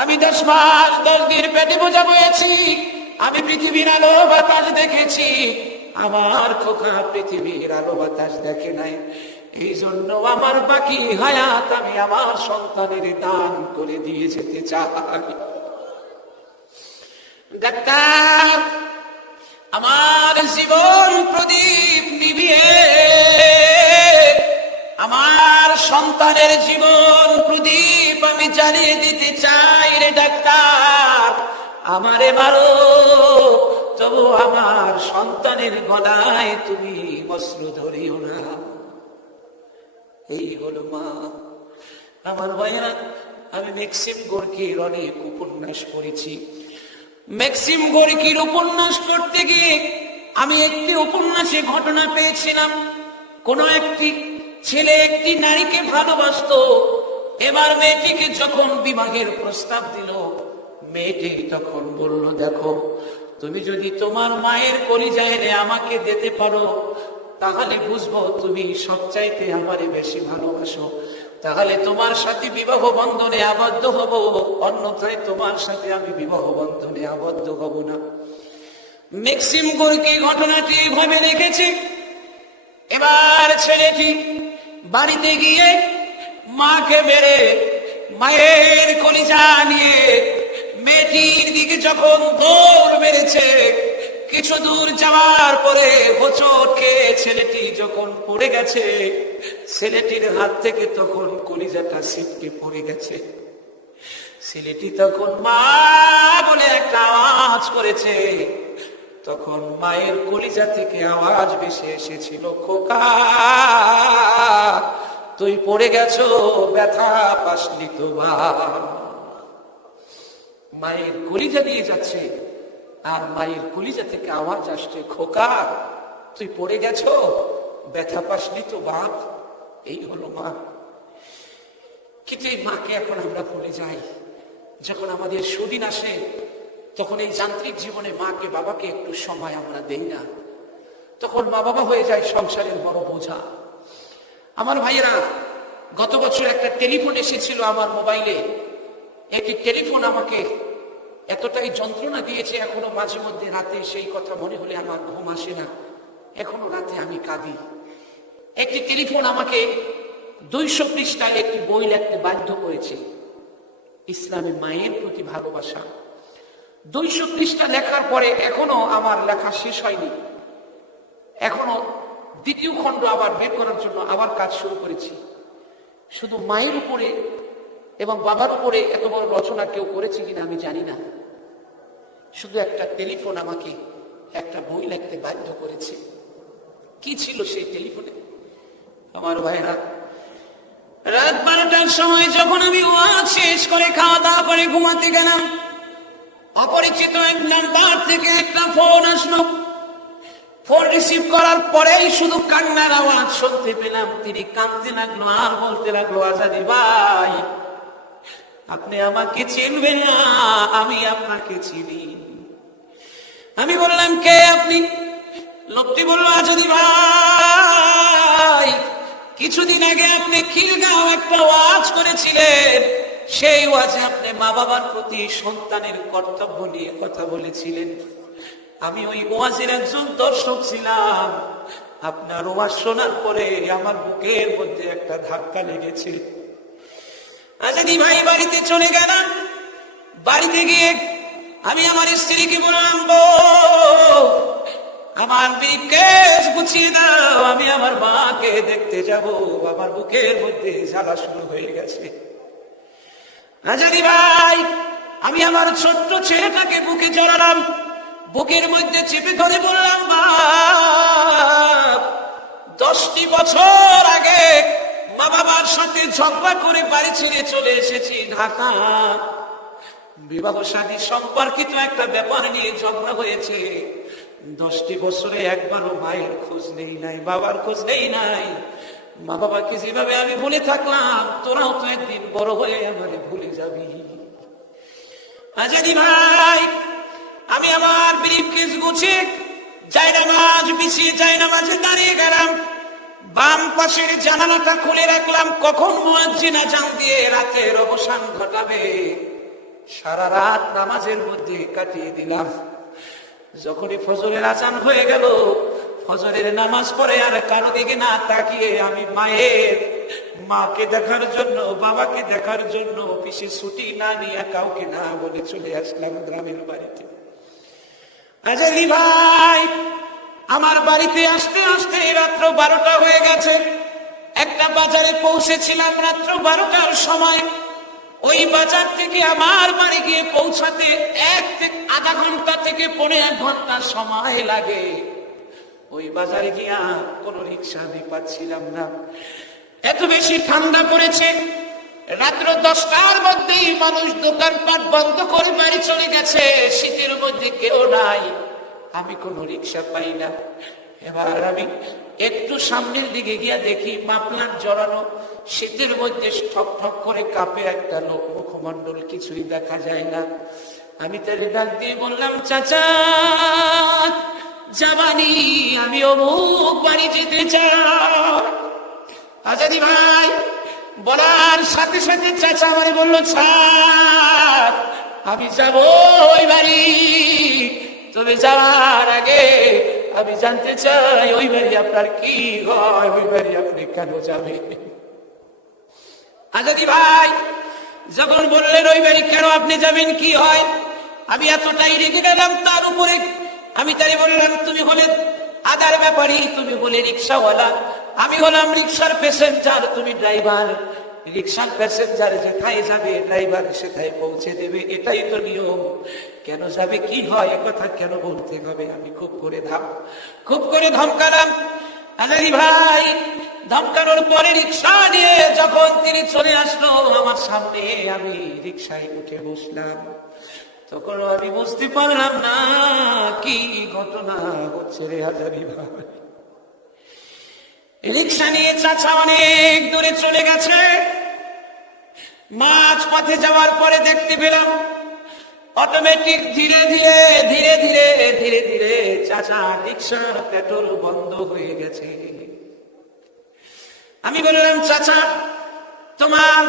আমি 10 মাস 10 দিন পেটে বোঝা বয়েছি, আমি পৃথিবীর আলো বাতাস দেখেছি, আমার খোকা পৃথিবীর আলো বাতাস দেখে নাই। এই জন্য আমার বাকি হায়াত আমি আমার সন্তানের দান করে দিয়ে যেতে চাই। ডাক্তার, আমার জীবন প্রদীপ নিভিয়ে আমার সন্তানের জীবন প্রদীপ আমি জ্বালিয়ে দিতে চাই রে ডাক্তার। আমারে মারো, তবু আমার সন্তানের গলায় তুমি অশ্রু ধরিও না। এই হলো মা। আমার ভাইরা, আমি ম্যাক্সিম গোর্কির অনেক উপন্যাস পড়েছি। ম্যাক্সিম গোর্কির উপন্যাস পড়তে গিয়ে আমি একটি উপন্যাসে ঘটনা পেয়েছিলাম, কোন একটি ছেলে একটি নারীকে ভালোবাসতো। এবার মেয়েটিকে যখন বিবাহের প্রস্তাব দিল, মেয়েটি তখন বলল, দেখো, তুমি যদি তোমার মায়ের কলিজায় আমাকে দিতে পারো, তাহলে বুঝবো তুমি সবচাইতে আমারে বেশি ভালোবাসো, তাহলে তোমার সাথে বিবাহ বন্ধনে আবদ্ধ হব, অন্যথায় তোমার সাথে আমি বিবাহ বন্ধনে আবদ্ধ হব না। ম্যাক্সিম গোর্কি ঘটনাটি ভাবে লিখেছি। এবার ছেলেটি বাড়িতে গিয়ে মাকে মেরে মায়ের কলিজা নিয়ে মেয়েটির দিকে যখন দৌড় মেরেছে, কিছু দূর যাওয়ার পরে হোঁচট খেয়ে ছেলেটি যখন পড়ে গেছে, ছেলেটির হাত থেকে তখন কলিজাটা ছিটকে পড়ে গেছে। ছেলেটি তখন মা বলে একটা আওয়াজ করেছে। তখন মায়ের কলিজা থেকে আওয়াজ ভেসে এসেছিল, খোকা তুই পড়ে গেছো, ব্যথা পাসনি তো বাবা। মায়ের কলিজা দিয়ে যাচ্ছে, আর মায়ের কলিজা থেকে আওয়াজ আসছে, খোকা তুই পড়ে গেছো, ব্যথা পাসনি তো বাপ। এই হলো মা। কিন্তু এই মাকে এখন আমরা ভুলে যাই। যখন আমাদের সুদিন আসে, তখন এই যান্ত্রিক জীবনে মাকে বাবাকে একটু সময় আমরা দেই না। তখন মা বাবা হয়ে যায় সংসারের বড় বোঝা। আমার ভাইয়েরা, গত বছর একটা টেলিফোন এসেছিল আমার মোবাইলে। একটি টেলিফোন আমাকে এতটাই যন্ত্রণা দিয়েছে, এখনো মাঝে মধ্যে রাতে সেই কথা মনে হলে আমার ঘুম আসে না, এখনো রাতে আমি কাঁদি। একটি টেলিফোন আমাকে 200 পৃষ্ঠায় একটি বই লিখতে বাধ্য করেছে, ইসলামে মায়ের প্রতি ভালোবাসা। 200 পৃষ্ঠা লেখার পরে এখনো আমার লেখা শেষ হয়নি। এখনো দ্বিতীয় খণ্ড আবার বের করার জন্য আবার কাজ শুরু করেছি। শুধু মায়ের উপরে এবং বাবার উপরে এত বড় রচনা কেউ করেছে কিনা আমি জানি না। শুধু একটা টেলিফোন আমাকে একটা বই লিখতে বাধ্য করেছে। কি ছিল সেই টেলিফোনে? আমার ভাইরা, রাত 12টার সময় যখন আমি ওয়াজ শেষ করে খাওয়া দাওয়া করে ঘুমাতে গেলাম, অপরিচিত এক নাম্বার থেকে একটা ফোন আসলো। ফোন রিসিভ করার পরেই শুধু কান্নার আওয়াজ শুনতে পেলাম। তিনি কাঁদতে লাগলো আর বলতে লাগলো, আজাদি ভাই আপনি আমাকে চিনবেন না, আমি আপনাকে চিনি। আমি বললাম, কে আপনি? লোকটি বলল, আজাদি ভাই কিছুদিন আগে আপনি খিলগাঁও একটা ওয়াজ করেছিলেন, সেই ওয়াজে আপনি মা বাবার প্রতি সন্তানের কর্তব্য নিয়ে কথা বলেছিলেন। আমি ওই ওয়াজের একজন দর্শক ছিলাম। আপনার ওয়াজ শোনার পরে আমার বুকের মধ্যে একটা ধাক্কা লেগেছে। আজাদি ভাই বাড়িতে চলে গেলাম। বাড়িতে গিয়ে আমি আমার স্ত্রীকে বললাম, বউ আমার ব্রিফকেস গুছিয়ে দাও, আমি আমার মাকে দেখতে যাব। আমার বুকের মধ্যে জ্বালা শুরু হয়ে গেছে। আজাদি ভাই, আমি আমার ছোট্ট ছেলেটাকে বুকে জড়ালাম, বুকের মধ্যে চেপে ধরে বললাম, বাপ 10টি বছর আগে মা বাবার সাথে ঝগড়া করে বাড়ি ছেড়ে চলে এসেছি ঢাকা। বিবাহ শাদী সম্পর্কিত একটা ব্যাপার নিয়ে ঝগড়া হয়েছে। 10টি বছরে একবারও মায়ের খোঁজ নেই নাই, বাবার খোঁজ নেই নাই। মা বাবাকে যেভাবে আমি ভুলে থাকলাম, তোরাও তো একদিন বড় হয়ে আমারে ভুলে যাবি। আজাদি ভাই, আমি আমার ব্রিফকেস গুছিয়ে জায়নামাজ বিছিয়ে জায়নামাজে দাঁড়িয়ে গেলাম। বাম পাশের জানালাটা খুলে রাখলাম, কখন মুয়াজ্জিন আযান দিয়ে রাতের অবসান ঘটাবে। সারা রাত নামাজের মধ্যে কাটিয়ে দিলাম। যখনই ফজরের আযান হয়ে গেল, ফজরের নামাজ পড়ে আর কারো দিকে না তাকিয়ে আমি মাকে দেখার জন্য, বাবাকে দেখার জন্য অফিসে ছুটি না নিয়ে কাউকে না বলে চলে আসলাম গ্রামের বাড়িতে। আজাদি ভাই, আমার বাড়িতে আসতে আসতে রাত্র 12টা হয়ে গেছে। একটা বাজারে পৌঁছেছিলাম রাত্র 12টার সময়। ওই বাজার থেকে আমার বাড়ি গিয়ে পৌঁছাতে আধা ঘন্টা থেকে 1.5 ঘন্টা সময় লাগে। ওই বাজারে গিয়া কোন রিক্সা আমি পাচ্ছিলাম না। এত বেশি ঠান্ডা পড়েছে, রাত্র 10টার মধ্যেই মানুষ দোকানপাট বন্ধ করে বাড়ি চলে গেছে। শীতের মধ্যে কেউ নাই, আমি কোনো রিক্সা পাই না। এবার আমি একটু সামনের দিকে গিয়া দেখি মাফলার জড়ানো, শীতের মধ্যে ঠক ঠক করে কাঁপে একটা লোক, মুখমণ্ডল কিছুই দেখা যায় না। আমি তার ডাক দিয়ে বললাম, চাচা জাবানি, আমি অমুক বাড়ি যেতে চাই। আজাদি ভাই বলার সাথে সাথে চাচা আমারে বললো, ছাড় আমি যাব ওই বাড়ি। তবে যাওয়ার আগে আমি জানতে চাই ওই বাড়ি আপনার কি হয়, ওই বাড়ি আপনি কেন যাবেন? আজাদি ভাই যখন বললেন ওই বাড়ি কেন আপনি যাবেন, কি হয়, আমি এতটাই রেগে গেলাম। তার উপরে আমি তাই বললাম, তুমি হলে আদার ব্যাপারী, তুমি বলে রিক্সাওয়ালা, আমি হলাম রিক্সার প্যাসেঞ্জার, তুমি ড্রাইভার। রিক্সার প্যাসেঞ্জার যেথায় যাবে ড্রাইভার সেথায় পৌঁছে দেবে, এটাই তো নিয়ম। কেন যাবে, কি হয়, কথা কেন বলতে হবে? আমি খুব করে ধমকালাম। আজারি ভাই ধমকানোর পরে রিক্সা নিয়ে যখন তিনি চলে আসলো আমার সামনে, আমি রিক্সায় উঠে বসলাম। তখন আমি বুঝতে পারলাম না কি ঘটনা হচ্ছে রে আজারি ভাই। রিক্সা নিয়ে চাচা অনেক দূরে চলে গেছে। মাঝ পথে যাওয়ার পরে দেখতে পেলাম অটোমেটিক ধীরে ধীরে চাচা রিক্সার পেট্রোল বন্ধ হয়ে গেছে। আমি বললাম, চাচা তোমার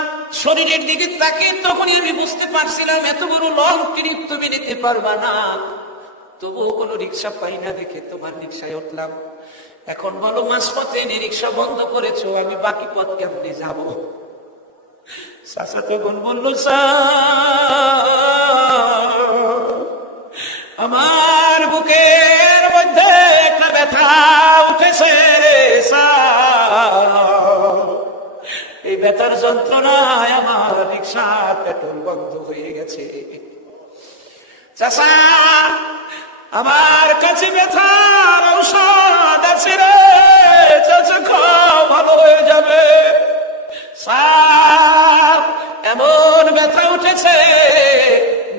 শরীরের দিকে তাকিয়ে তখনই আমি বুঝতে পারছিলাম এত বড় লং ট্রিপ তুমি নিতে পারবা না। তবুও কোনো রিক্সা পাই না দেখে তোমার রিক্সায় উঠলাম। এখন বলো, মাঝপথে রিক্সা বন্ধ করেছো, আমি বাকি পথ কেমনে যাব? চাচা তখন বললো, আমার বুকের মধ্যে একটা ব্যথা উঠেছে রে, এই ব্যথার যন্ত্রণায় আমার রিক্সার পেট্রোল বন্ধ হয়ে গেছে। চাচা আমার কাছে ব্যথার ঔষধ আছে রে, চাচা খাও, ভালো হয়ে যাবে। এমন ব্যথা উঠেছে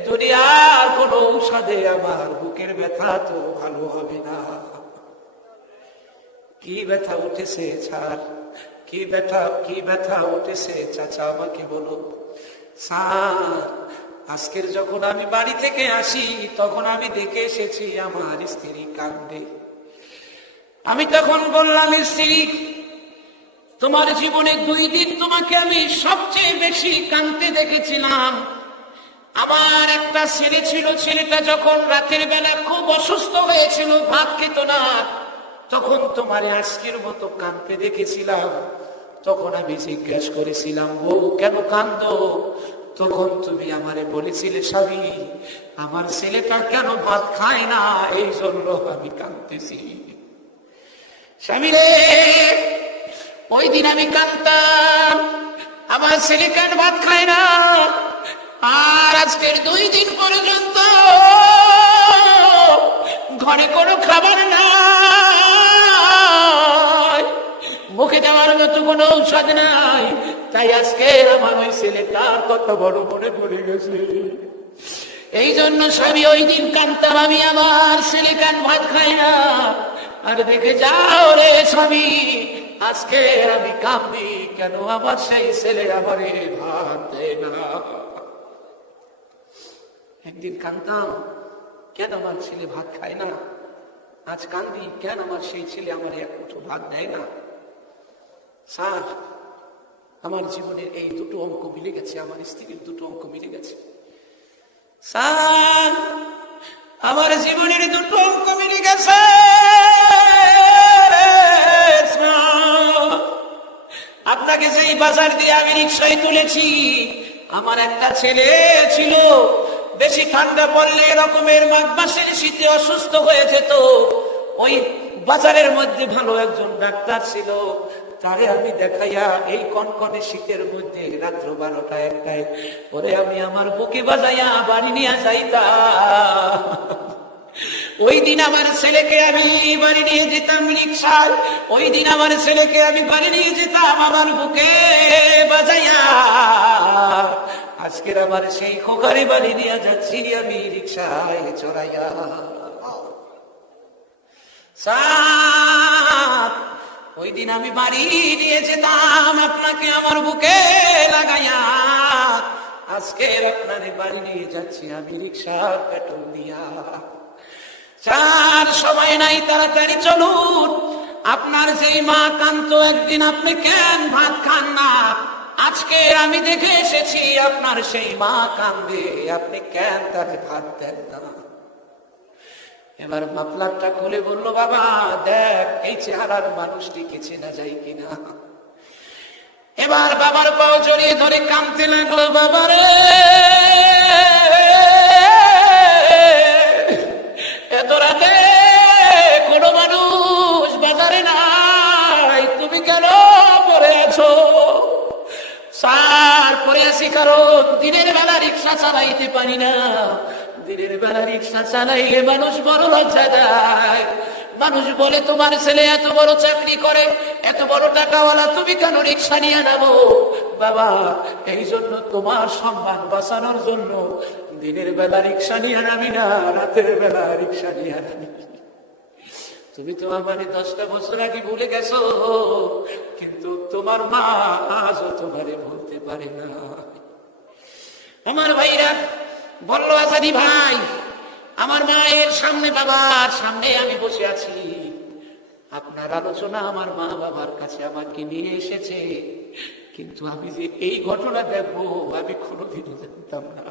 দুনিয়ার কোন ঔষধে আমার বুকের ব্যথা তো ভালো হবে না। কি ব্যথা উঠেছে স্যার, কি ব্যথা উঠেছে চাচা, আমাকে বলো। স্যার আজকের যখন আমি বাড়ি থেকে আসি তখন আমি দেখে এসেছি আমার স্ত্রী কাঁদে। আমি তখন বললাম, স্ত্রী তোমার জীবনে 2 দিন তোমাকে আমি সবচেয়ে বেশি কাঁদতে দেখেছিলাম। আমার একটা ছেলে ছিল, ছেলেটা যখন রাতের বেলা খুব অসুস্থ হয়েছিল, ভাত খেত না, তখন তোমারে আজকের মতো কাঁদতে দেখেছিলাম। তখন আমি জিজ্ঞাসা করেছিলাম, বউ কেন কাঁদো? তখন তুমি আমারে বলেছিলে, স্বামী আমার ছেলেটা কেন ভাত খায় না, এই জন্য আমি কাঁদতেছি। স্বামী রে, ওই দিন আমি কাঁদতাম আমার ছেলে কেন ভাত খায় না, আর আজকের 2 দিন পর্যন্ত ঘরে কোনো খাবার নাই, মুখে দেওয়ার মতো কোনো ঔষধ নাই, তাই আজকে আমার ওই ছেলেটা কত বড় মনে পড়ে গেছে। এই জন্য স্বামী ওই দিন কাঁদতাম আমি, আমার ছেলে কেন ভাত খায় না। আর দেখে যাও রে স্বামী, আজকে আমি কাঁদি কেন, আমার সেই ছেলে আমারে ভাত দেয় না। একদিন কাঁদতাম কেন আমার ছেলে ভাত খায় না, আজ কাঁদি কেন আমার সেই ছেলে আমার এক মুঠো ভাত দেয় না। স্যার আমার জীবনের এই 2টো অঙ্ক মিলে গেছে, আমার স্ত্রীর 2টো অঙ্ক মিলে গেছে। স্যার আমার জীবনের 2টো অঙ্ক মিলে গেছে। আপনাকে যেই বাজার দিয়ে আমি রিক্সায় তুলেছি, আমার একটা ছেলে ছিল, বেশি ঠান্ডা পড়লে এরকমের মাঘ মাসের শীতে অসুস্থ হয়ে যেত। ওই বাজারের মধ্যে ভালো একজন ডাক্তার ছিল, তারে আমি দেখাইয়া এই কনকনে শীতের মধ্যে রাত্র 12টা-1টায় পরে আমি আমার বুকে বাজাইয়া বাড়ি নিয়ে যাইতাম। ওই দিন আমার ছেলেকে আমি বাড়ি নিয়ে যেতাম রিক্সায়, ওই দিন আমার ছেলেকে আমি বাড়ি নিয়ে যেতাম আমার বুকে বাজাইয়া। আজকের আমার সেই খোকারে বাড়ি নিয়ে যাচ্ছি আমি রিক্সায় চড়াইয়া। ওই দিন আমি বাড়ি নিয়ে যেতাম আপনাকে আমার বুকে লাগাইয়া, আজকের আপনারে বাড়ি নিয়ে যাচ্ছি আমি রিক্সার পেট্রোল দিয়া। চার সময় নাই, তাড়াতাড়ি চলুন। আপনার যেই মা কান্ত, একদিন আপনি কেন ভাত খান না, আজকে আমি দেখে এসেছি আপনার সেই মা কান্দে, আপনি কেন তাকে ভাত দেন না। এবার মাফলারটা খুলে বললো, বাবা দেখ এই চেহারার মানুষটিকে চেনা যায় কিনা। এবার বাবার পাও জড়িয়ে ধরে কাঁদতে লাগলো, বাবারে এত রাতে কোনো মানুষ বাজারে নাই, তুমি কেন পড়ে আছো? পড়ে আছি, কারণ দিনের বেলা রিক্সা চালাইতে পারি না। দিনের বেলা রিক্সা চালাইলে মানুষ বড় লজ্জা দেয়। মানুষ বলে, তোমার ছেলে এত বড় চাকরি করে, এত বড় টাকাওয়ালা, তুমি কেন রিক্সা নিয়ে নামো? বাবা, এই জন্য তোমার সম্মান বাঁচানোর জন্য দিনের বেলা রিক্সা নিয়ে নামি না, রাতের বেলা রিক্সা নিয়ে নামি। তুমি তো আমার 10টা বছর আগে ভুলে গেছো, কিন্তু তোমার মা আজও তোমারে ভুলতে পারে না। আমার ভাইরা বলল, আজাদি ভাই, আমার মায়ের সামনে, বাবার সামনে আমি বসে আছি, আপনার আলোচনা আমার মা বাবার কাছে আমাকে নিয়ে এসেছে, কিন্তু আমি যে এই ঘটনা দেখবো আমি কোনোদিনও জানতাম না।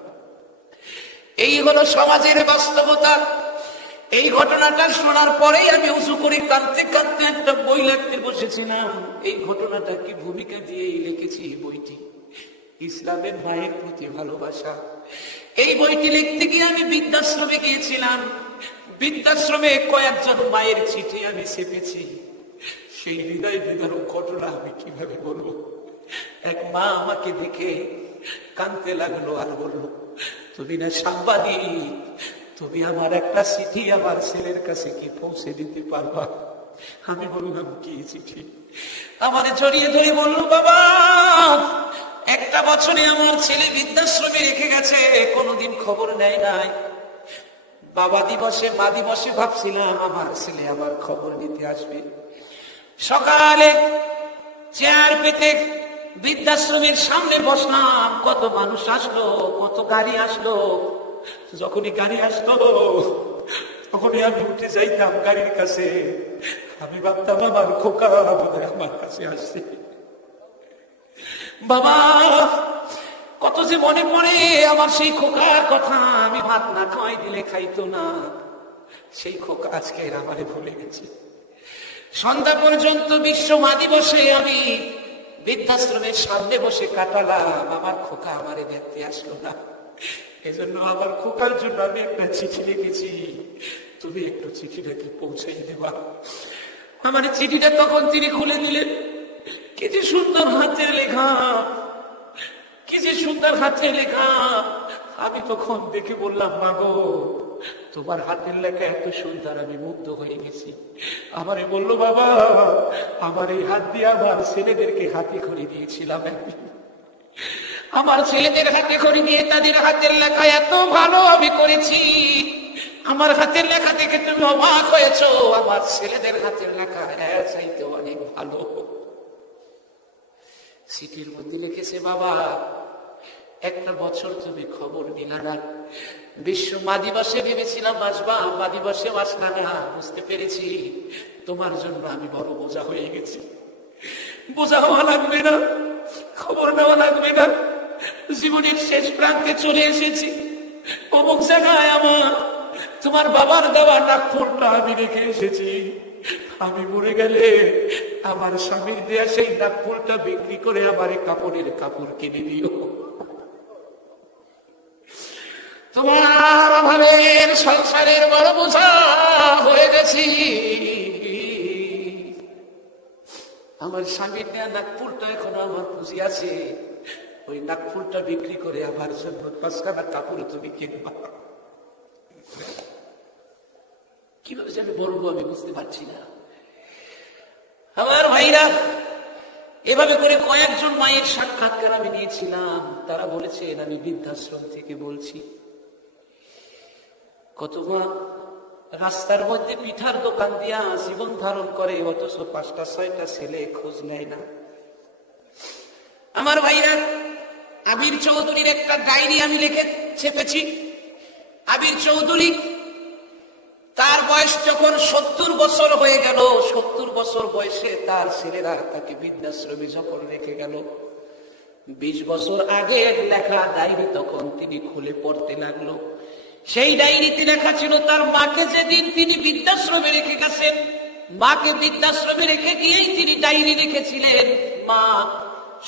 এই হলো সমাজের বাস্তবতা। এই ঘটনাটা শোনার পরেই আমি উঁচু করে কাঁদতে কাঁদতে একটা বই লিখতে বসেছিলাম। এই ঘটনাটা কি ভূমিকা দিয়েই লিখেছি বইটি, ইসলামের মায়ের প্রতি ভালোবাসা। এই বইটি লিখতে গিয়ে আমি বৃদ্ধাশ্রমে গিয়েছিলাম। বৃদ্ধাশ্রমে কয়েকজন মায়ের চিঠি আমি ছেপেছি। সেই হৃদয় বিদারক ঘটনা আমি কিভাবে বলবো। এক মা আমাকে দেখে কাঁদতে লাগলো আর বললো, তুমি না সাংবাদিক, তুমি আমার একটা চিঠি আমার ছেলের কাছে কি পৌঁছে দিতে পারবা? আমি বললাম, কি চিঠি? আমার জড়িয়ে ধরে বললো, বাবা, একটা বছরে আমার ছেলে বৃদ্ধাশ্রমে রেখে গেছে, কোনোদিন খবর নেয় নাই। বাবা দিবসে, মা দিবসে ভাবছিলাম আমার ছেলে আবার খবর নিতে আসবে। সকালে চেয়ার পেতে বৃদ্ধাশ্রমের সামনে বসলাম, কত মানুষ আসলো, কত গাড়ি আসলো। যখনই গাড়ি আসতো তখনই আমি উঠে যাইতাম গাড়ির কাছে। আমি ভাবতাম আমার খোকা বোধহয় আমার কাছে আসছে। বাবা, কত যে মনে পড়ে আমার সেই খোকার কথা। আমি ভাত না খাওয়াই দিলে খাইতো না। সেই খোকা আজকে আমারে ভুলে গেছে। সন্ধ্যা পর্যন্ত বিশ্ব মা দিবসে আমি বৃদ্ধাশ্রমের সামনে বসে কাটালাম, আমার খোকা আমারে দেখতে আসলো না। এজন্য আমার খোকার জন্য আমি একটা চিঠি লিখেছি, তুমি একটু চিঠিটাকে পৌঁছাই দেবা। আমার চিঠিটা তখন তিনি খুলে দিলেন। কি যে সুন্দর হাতের লেখা, কি যে সুন্দর হাতের লেখা। আমি তখন দেখে বললাম, মা গো, তোমার হাতের লেখা এত সুন্দর, আমি মুগ্ধ হয়ে গেছি। আমারে বললো, বাবা, আমার এই হাত দিয়ে আমার ছেলেদেরকে হাতে খড়ি দিয়েছিলাম একদিন। আমার ছেলেদের হাতে খড়ি দিয়ে তাদের হাতের লেখা এত ভালো আমি করেছি। আমার হাতের লেখা দেখে তুমি অবাক হয়েছো। আমার ছেলেদের হাতের লেখা এর চাইতে অনেক ভালো। চিঠির মধ্যে লিখেছে, বাবা, একটা বছর তুমি খবর নিলা না। বিশ্ব মা দিবসে ভেবেছিলাম আসবা, মা দিবসে আসলা না। বুঝতে পেরেছি তোমার জন্য আমি বড় বোঝা হয়ে গেছি। বোঝা হওয়া লাগবে না, খবর নেওয়া লাগবে না। জীবনের শেষ প্রান্তে চলে এসেছি। অমুক জায়গায় আমার তোমার বাবার দেওয়া নাগফুলটা আমি রেখে এসেছি। আমি মরে গেলে আমার স্বামীর দেয়া সেই নাগফুলটা বিক্রি করে আমার কাপড়ের কাপড় কিনে দিও। তোমার অভাবের সংসারের বড় বোঝা হয়ে গেছি। আমার স্বামীর দেয়া নাগফুলটা এখনো আমার পুঁজি আছে। ওই নাগফুলটা বিক্রি করে আমার জন্য 5খানা কাপড় তুমি কিনবা। কিভাবে যে আমি বলবো আমি বুঝতে পারছি না। আমার ভাইরা, এভাবে করে কয়েকজন মায়ের সাক্ষাৎকার আমি নিয়েছিলাম। তারা বলেছেন, আমি বৃদ্ধাশ্রম থেকে বলছি। কত মা রাস্তার মধ্যে পিঠার দোকান দিয়া জীবন ধারণ করে, অথচ 5টা 6টা ছেলে খোঁজ নেয় না। আমার ভাইরা, আবির চৌধুরীর একটা ডায়েরি আমি লিখে ছেপেছি। আবির চৌধুরী, তার বয়স যখন 70 বছর হয়ে গেল, 70 বছর বয়সে তার ছেলেরা তাকে বৃদ্ধাশ্রমে যখন রেখে গেল, 20 বছর আগে লেখা ডায়েরি তখন তিনি খুলে পড়তে লাগলো। সেই ডায়েরিতে লেখা ছিল, তার মাকে যেদিন তিনি বৃদ্ধাশ্রমে রেখে গেছেন, মাকে বৃদ্ধাশ্রমে রেখে গিয়েই তিনি ডায়েরি লিখেছিলেন, মা,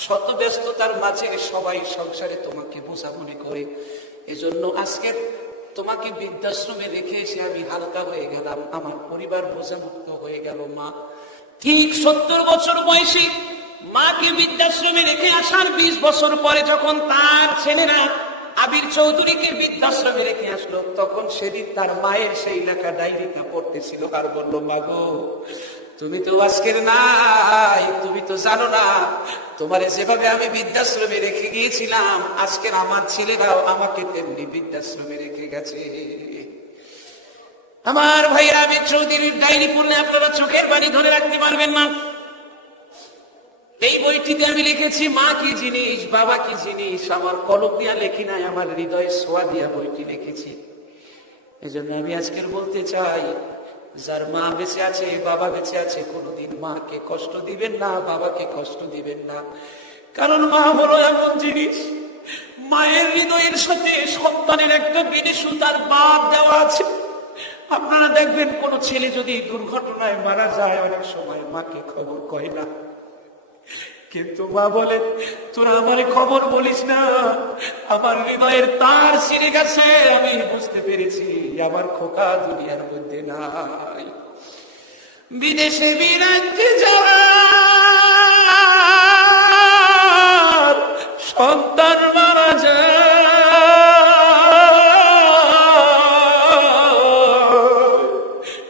শত ব্যস্ততার মাঝে সবাই সংসারে তোমাকে বোঝা মনে করে, এজন্য আজকে তোমাকে বৃদ্ধাশ্রমে রেখে এসে আমি হালকা হয়ে গেলাম, আমার পরিবার বোঝামুক্ত হয়ে গেল। মা ঠিক 70 বছর বয়সে মাকে বৃদ্ধাশ্রমে রেখে আসার 20 বছর পরে যখন তার ছেলেরা আবির চৌধুরীকে বৃদ্ধাশ্রমে রেখে আসলো, তখন সেদিন তার মায়ের সেই লেখা ডায়েরিটা পড়তেছিল আর বলল, মাগো তুমি তো আজকের নাই, তুমি তো জানো না তোমারে যেভাবে আমি বৃদ্ধাশ্রমে রেখে গিয়েছিলাম, আজকের আমার ছেলেরাও আমাকে তেমনি বৃদ্ধাশ্রমে রেখে গেছে। আমার ভাইরা, আবির চৌধুরীর ডায়েরি পড়লে আপনারা চোখের পানি ধরে রাখতে পারবেন না। এই বইটিতে আমি লিখেছি মা কি জিনিস, বাবা কি জিনিস। আমার কলম দিয়া লেখি নাই, আমার হৃদয়ে ছোঁয়া দিয়া বইটি লিখেছি। এই জন্য আমি আজকের বলতে চাই, যার মা বেঁচে আছে, বাবা বেঁচে আছে, কোনোদিন মাকে কষ্ট দিবেন না, বাবাকে কষ্ট দিবেন না। কারণ মা হলো এমন জিনিস, মায়ের হৃদয়ের সাথে সন্তানের একটা বিদেশু তার বাপ দেওয়া আছে। আপনারা দেখবেন কোন ছেলে যদি দুর্ঘটনায় মারা যায়, অনেক সময় মাকে খবর কয় না, কিন্তু মা বলেন তোরা আমার খবর বলিস না, আমার হৃদয়ের তার ছিঁড়ে গেছে, আমি বুঝতে পেরেছি আমার খোকা দুনিয়ার মধ্যে নাই। বিদেশে বিরাজতে যাওয়ার সন্তান মারা যায়,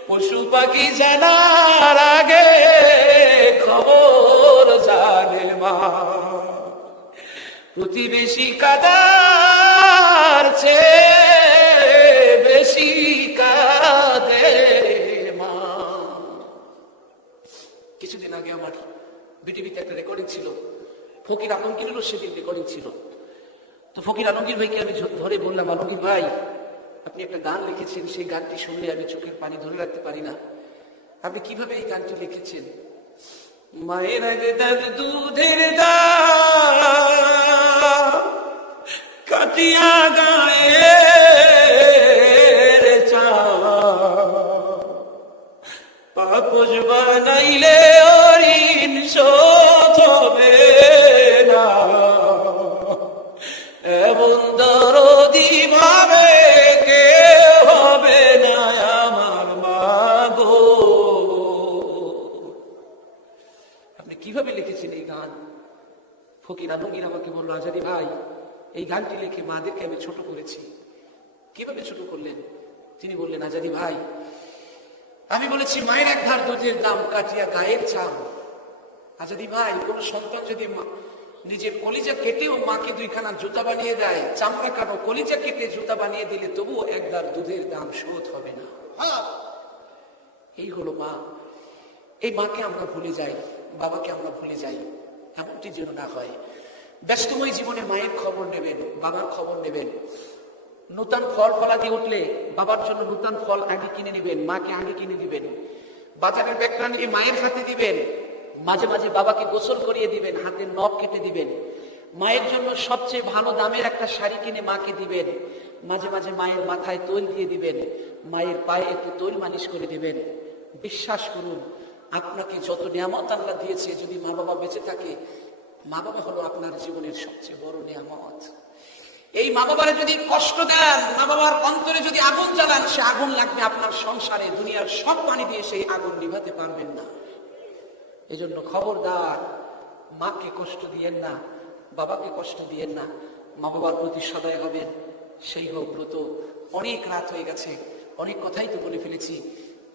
পশু পাখি জানার আগে খবর জানে মা। প্রতিবেশী কাদার চেয়ে বেশি কাঁদে মা। কিছুদিন আগে আমার বিটিভিতে একটা রেকর্ডিং ছিল, ফকির আলমগীরেরও সেদিন রেকর্ডিং ছিল। তো ফকির আলমগীর ভাইকে আমি ধরে বললাম, আলমগীর ভাই আপনি একটা গান লিখেছেন, সেই গানটি শুনলে আমি চোখের পানি ধরে রাখতে পারি না। আপনি কিভাবে এই গানটি লিখেছেন? মায়ের আগে দাদ দুধের দাম কাটিয়া গায়ের পাপস বানাইলে ঋণ শোধ হবে না, এমন দরদি ভাবে কে হবে না আমার মা গো। আপনি কিভাবে লিখেছেন এই গান? ফকির আলমগীর আমাকে বলল, আজারি ভাই এই গানটি লিখে মাদেরকে আমি ছোট করেছি। কিভাবে ছোট করলেন? তিনি বললেন, আজারি ভাই আমি বলেছি মায়ের এক ধার দুধের দাম কাটিয়া গায়ের চাম। আজাদি ভাই কোন সন্তান যদি নিজের কলিজা কেটেও মাকে দুইখানা জুতা বানিয়ে দেয়, চামড়া কাটো কলিজা কেটে জুতা বানিয়ে দিলে তবুও এক ধার দুধের দাম শোধ হবে না। এই হলো মা। এই মাকে আমরা ভুলে যাই, বাবাকে আমরা ভুলে যাই, এমনটি যেন না হয়। ব্যস্তময় জীবনে মায়ের খবর নেবেন, বাবার খবর নেবেন। নতুন ফল ফলাতে উঠলে বাবার জন্য নতুন ফল আগে কিনে নেবেন, মাকে আগে কিনে দিবেন। বাজারের ব্যাগটা নিয়ে মায়ের হাতে দিবেন, মাঝে মাঝে বাবাকে গোসল করিয়ে দিবেন, হাতের নখ কেটে দিবেন। মায়ের জন্য সবচেয়ে ভালো দামের একটা শাড়ি কিনে মাকে দিবেন। মাঝে মাঝে মায়ের মাথায় তৈল দিয়ে দিবেন, মায়ের পায়ে একটু তৈল মালিশ করে দিবেন। বিশ্বাস করুন, আপনাকে যত নিয়ামত আল্লাহ দিয়েছে, যদি মা বাবা বেঁচে থাকে, মা বাবা হলো আপনার জীবনের সবচেয়ে বড় নিয়ামত। এই মা বাবারে যদি কষ্ট দেন, মা বাবার অন্তরে যদি আগুন জ্বালান, সে আগুন লাগবে আপনার সংসারে, দুনিয়ার সব পানি দিয়ে সেই আগুন নিভাতে পারবেন না। এই জন্য খবরদার, মাকে কষ্ট দিয়েন না, বাবাকে কষ্ট দিয়েন না। মা বাবার প্রতি সদয় হবেন, সেই হোক ব্রত। অনেক রাত হয়ে গেছে, অনেক কথাই তো বলে ফেলেছি।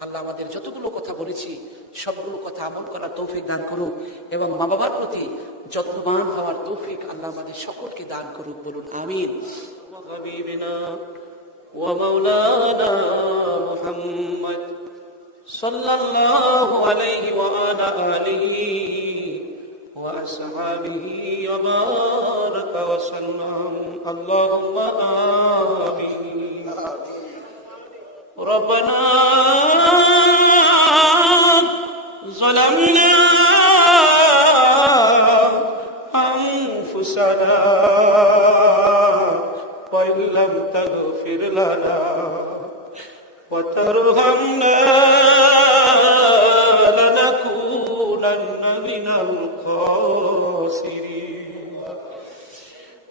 আল্লাহ আমাদের যতগুলো কথা বলেছি সবগুলো কথা আমল করার তৌফিক দান করুক, এবং মা বাবার প্রতি যত্নবান হওয়ার তৌফিক আল্লাহ আমাদের সকলকে দান করুক। বলুন আমিন। হাবিবিনা ওয়া মাওলানা মুহাম্মদ সাল্লাল্লাহু আলাইহি ওয়া আলা আলিহি ওয়া আসহাবিহি ওয়া বারাকা ওয়া সাল্লাম। আল্লাহুম্মা আমিন। রব্বানা ظلمنا أنفسنا وإن لم تغفر لنا وترحمنا لنكونن من الخاسرين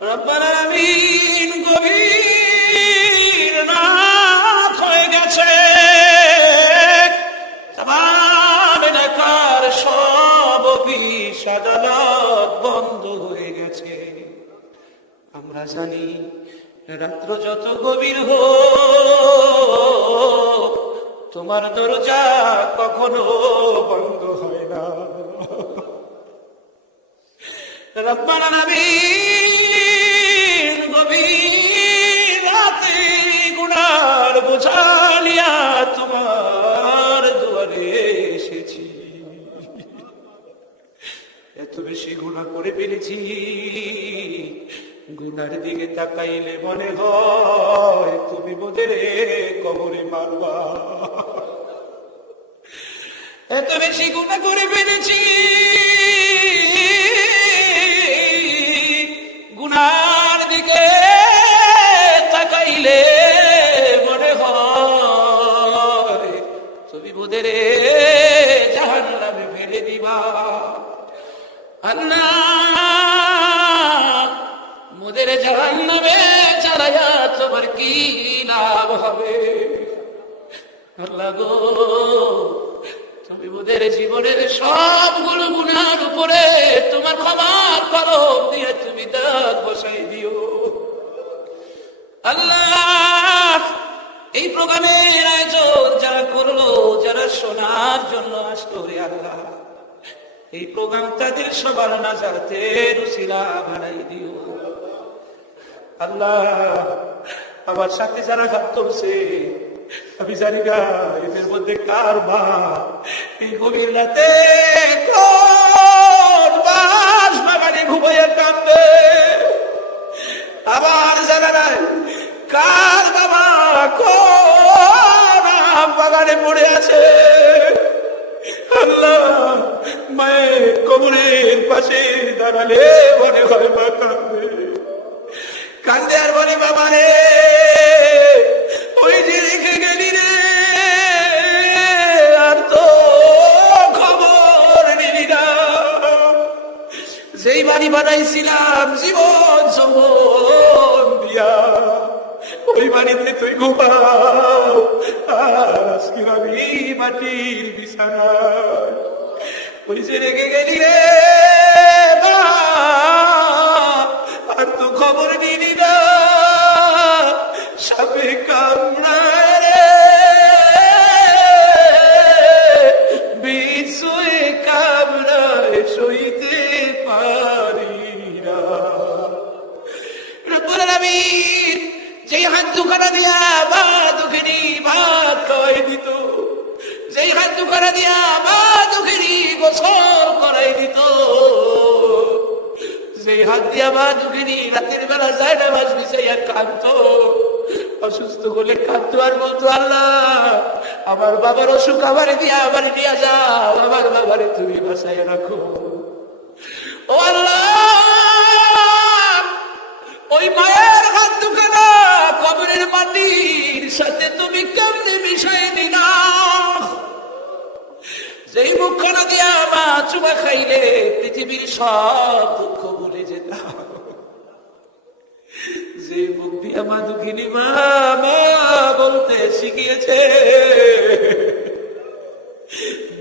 ربنا آمين। গভীর রাত হয়ে গেছে, সব বিষাদনা বন্ধ হয়ে গেছে। আমরা জানি রাত্র যত গভীর হোক তোমার দরজা কখনো বন্ধ হয় না। রব্বানা আলামিন গভীর রাতে গুনার বোঝা নিয়া তোমার দুয়ারে এসেছি। এত বেশি গুনাহ করে ফেলেছি, গুনার দিকে তাকাইলে মনে হয় তুমি মোদের কবরে মারবা। এত বেশি গুনাহ করে ফেলেছি, গুনার দিকে তাকাইলে মনে হয় তুমি মোদের জাহান্নামে ফেলে দিবা। আল্লাহ, মোদের জাহান্নামে চালায়া তোমার কি লাভ হবে? আল্লাহ গো, তুমি মোদের জীবনের সবগুলো গুনার উপরে তোমার ক্ষমার কলম দিয়ে তুমি দাগ বসাই দিও। আল্লাহ, এই প্রোগ্রামের আয়োজন যারা করলো, যারা শোনার জন্য আসলো, রে আল্লাহ, এই প্রোগ্রাম তাদের সবার নাজাতের উসিলা বানাই দিও। আল্লাহ, আমার সাথে যারা হাত তুলছে, আমি জানি না এদের মধ্যে কার মা এই গভীর রাতে কোন বাস বাগানে ঘুমাইয়া কাঁদবে। আবার জানা নাই কার বাবা কোন আম বাগানে পড়ে আছে। আল্লাহ, মায়ের কবরের পাশে দাঁড়ালে মনে হয় মা কাঁদবে, কান্দে আর বলি বাবা রে ওই যে রেখে গেলি রে, আর তো খবর নিলি না। যেই বাড়ি বানাইছিলাম জীবন যৌবন দিয়া, ওই বাড়িতে তুই ঘুমাও, আজকে আমি মাটির বিছানায়। ওই যে রেখে গেলি রে মা, আর তো খবর নিলি না। সাপে কামড়ায় রে, বিছুয়ে কামড়ায়, সইতে পারি না। রব্বুল আলামিন যেই হাত দুখানা দিয়া বা দুঃখিনী ভাত খাওয়াই দিত, যেই হাত দুখানা দিয়া বা দুঃখিনী গোসল করাই দিত, যেই হাত দিয়া বা দুঃখিনী রাতের বেলা যায় না মাছ বিছাইয়া কাঁদতো, অসুস্থ হলে কাঁদতো আর বলতো আল্লাহ আমার বাবার অসুখ আমারে দিয়া যাও, আমার বাবারে তুমি বাঁচাইয়া রাখো। ও আল্লাহ, ওই মায়ের হাত দুখানা কবরের মাটির সাথে তুমি কেমনে মিশাই দিলা। যেই মুখখানা দিয়া মা চুমা খাইলে পৃথিবীর সব দুঃখ ভুলে যেতাম, যে মুখ দিয়া মা দুঃখিনী মা মা বলতে শিখিয়েছে,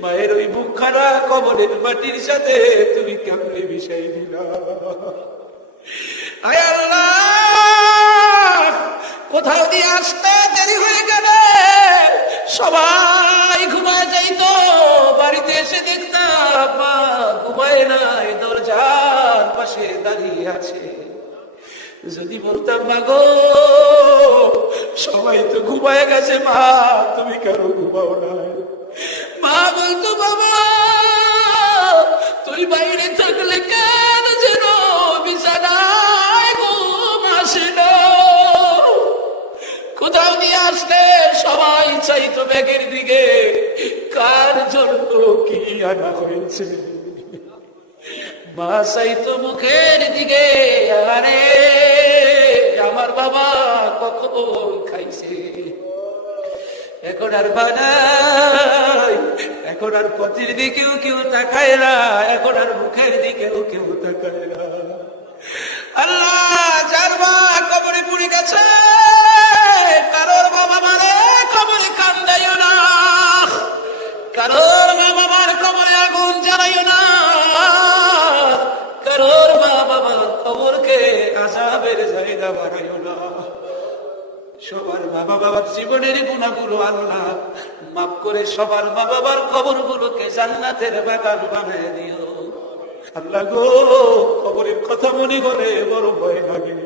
মায়ের ওই মুখখানা কবরের মাটির সাথে তুমি কেমনে মিশাই দিলা। আয় আল্লাহ, কোথাও দিয়ে আসতে দেরি হয়ে গেলে সবাই ঘুমায় যাইতো, বাড়িতে এসে দেখতাম মা ঘুমায় নাই, দরজার পাশে দাঁড়িয়ে আছে। যদি বলতাম মা গো সবাই তো ঘুমায় গেছে, মা তুমি কেন ঘুমাও নাই? মা বলতো বাবা তুই বাইরে থাকলে কেন যেন বিছানায় ঘুম আসে না। কোথাও দিয়ে আসলে সবাই চাইতো ব্যাগের দিকে, কার জন্য কি আনা হয়েছে। মা চাইতো মুখের দিকে, আরে আমার বাবা কখন খাইছে। এখন আর বানাই, এখন আর পথের দিকেও কেউ তাকায় না, এখন আর মুখের দিকেও কেউ তাকায় না। আল্লাহ, যার মা কবরে পুড়ে গেছে, কারোর বাবা মারে কবরে কান্দাইও না, কারোর মা বাবার কবরে আগুন জ্বালাইও না, কারোর আযাবের জায়গা বানাইও না। সবার মা বাবার জীবনের গুনাহগুলো আল্লাহ মাফ করে সবার মা বাবার কবরগুলোকে জান্নাতের বাগান বানায় দিও। আল্লাহ গো, কবরের কথা মনে করে বড় ভয় লাগে।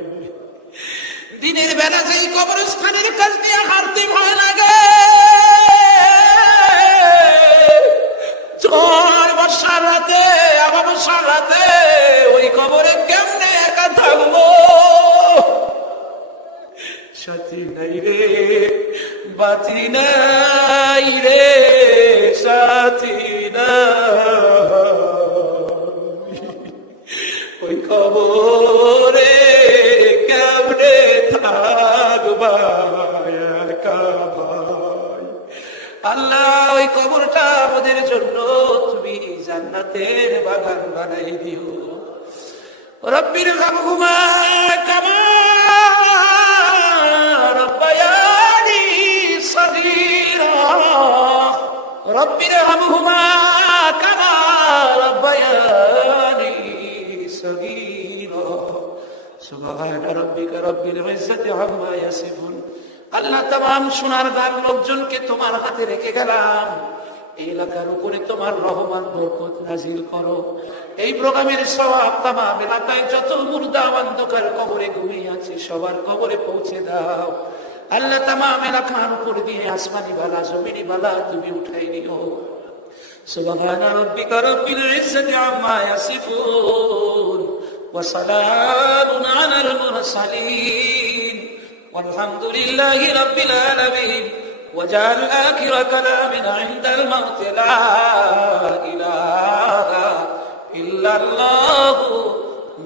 দিনের বেলা যেই কবরস্থানের কাছ দিয়ে হাঁটতে ভয় লাগে, ঝড় বর্ষার রাতে, অমাবস্যার রাতে ওই কবরে কেমনে একা থাকবো। সাথী নাই রে, বাতি নাই রে, সাথী নাই ওই কবরে কেমনে থাকবা একা ভাই। আল্লাহ ওই কবরটা আমাদের জন্য তুমি জান্নাতের বাগান বানাই দিও। রব্বির হামহুমা কামা রব্বায়ানি সগীরা, রব্বির হামহুমা কামা রব্বায়ানি সগীরা। সুবহান রাব্বিকা রব্বিল ইজ্জাতি আম্মা ইয়াসিফুন। আল্লাহ, তামাম সোনার গান লোকজনকে তোমার হাতে রেখে গেলাম। এই এলাকার উপরে তোমার রহমান বরকত নাজিল করো। এই প্রোগ্রামের সওয়াব তামাম এলাকায় যত মুর্দা অন্ধকার কবরে ঘুমিয়ে আছে সবার কবরে পৌঁছে দাও। আল্লাহ, তামাম এলাকার উপর দিয়ে আসমানি বালা জমিনি বালা তুমি উঠাই নিও। সুবহান রাব্বিকা রব্বিল ইজ্জাতি আম্মা ইয়াসিফুন ওয়া সালামুন আলাল মুরসালিন والحمد لله رب العالمين وجعل آخر كلامنا عند الموت لا إله إلا الله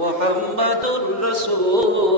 محمد رسول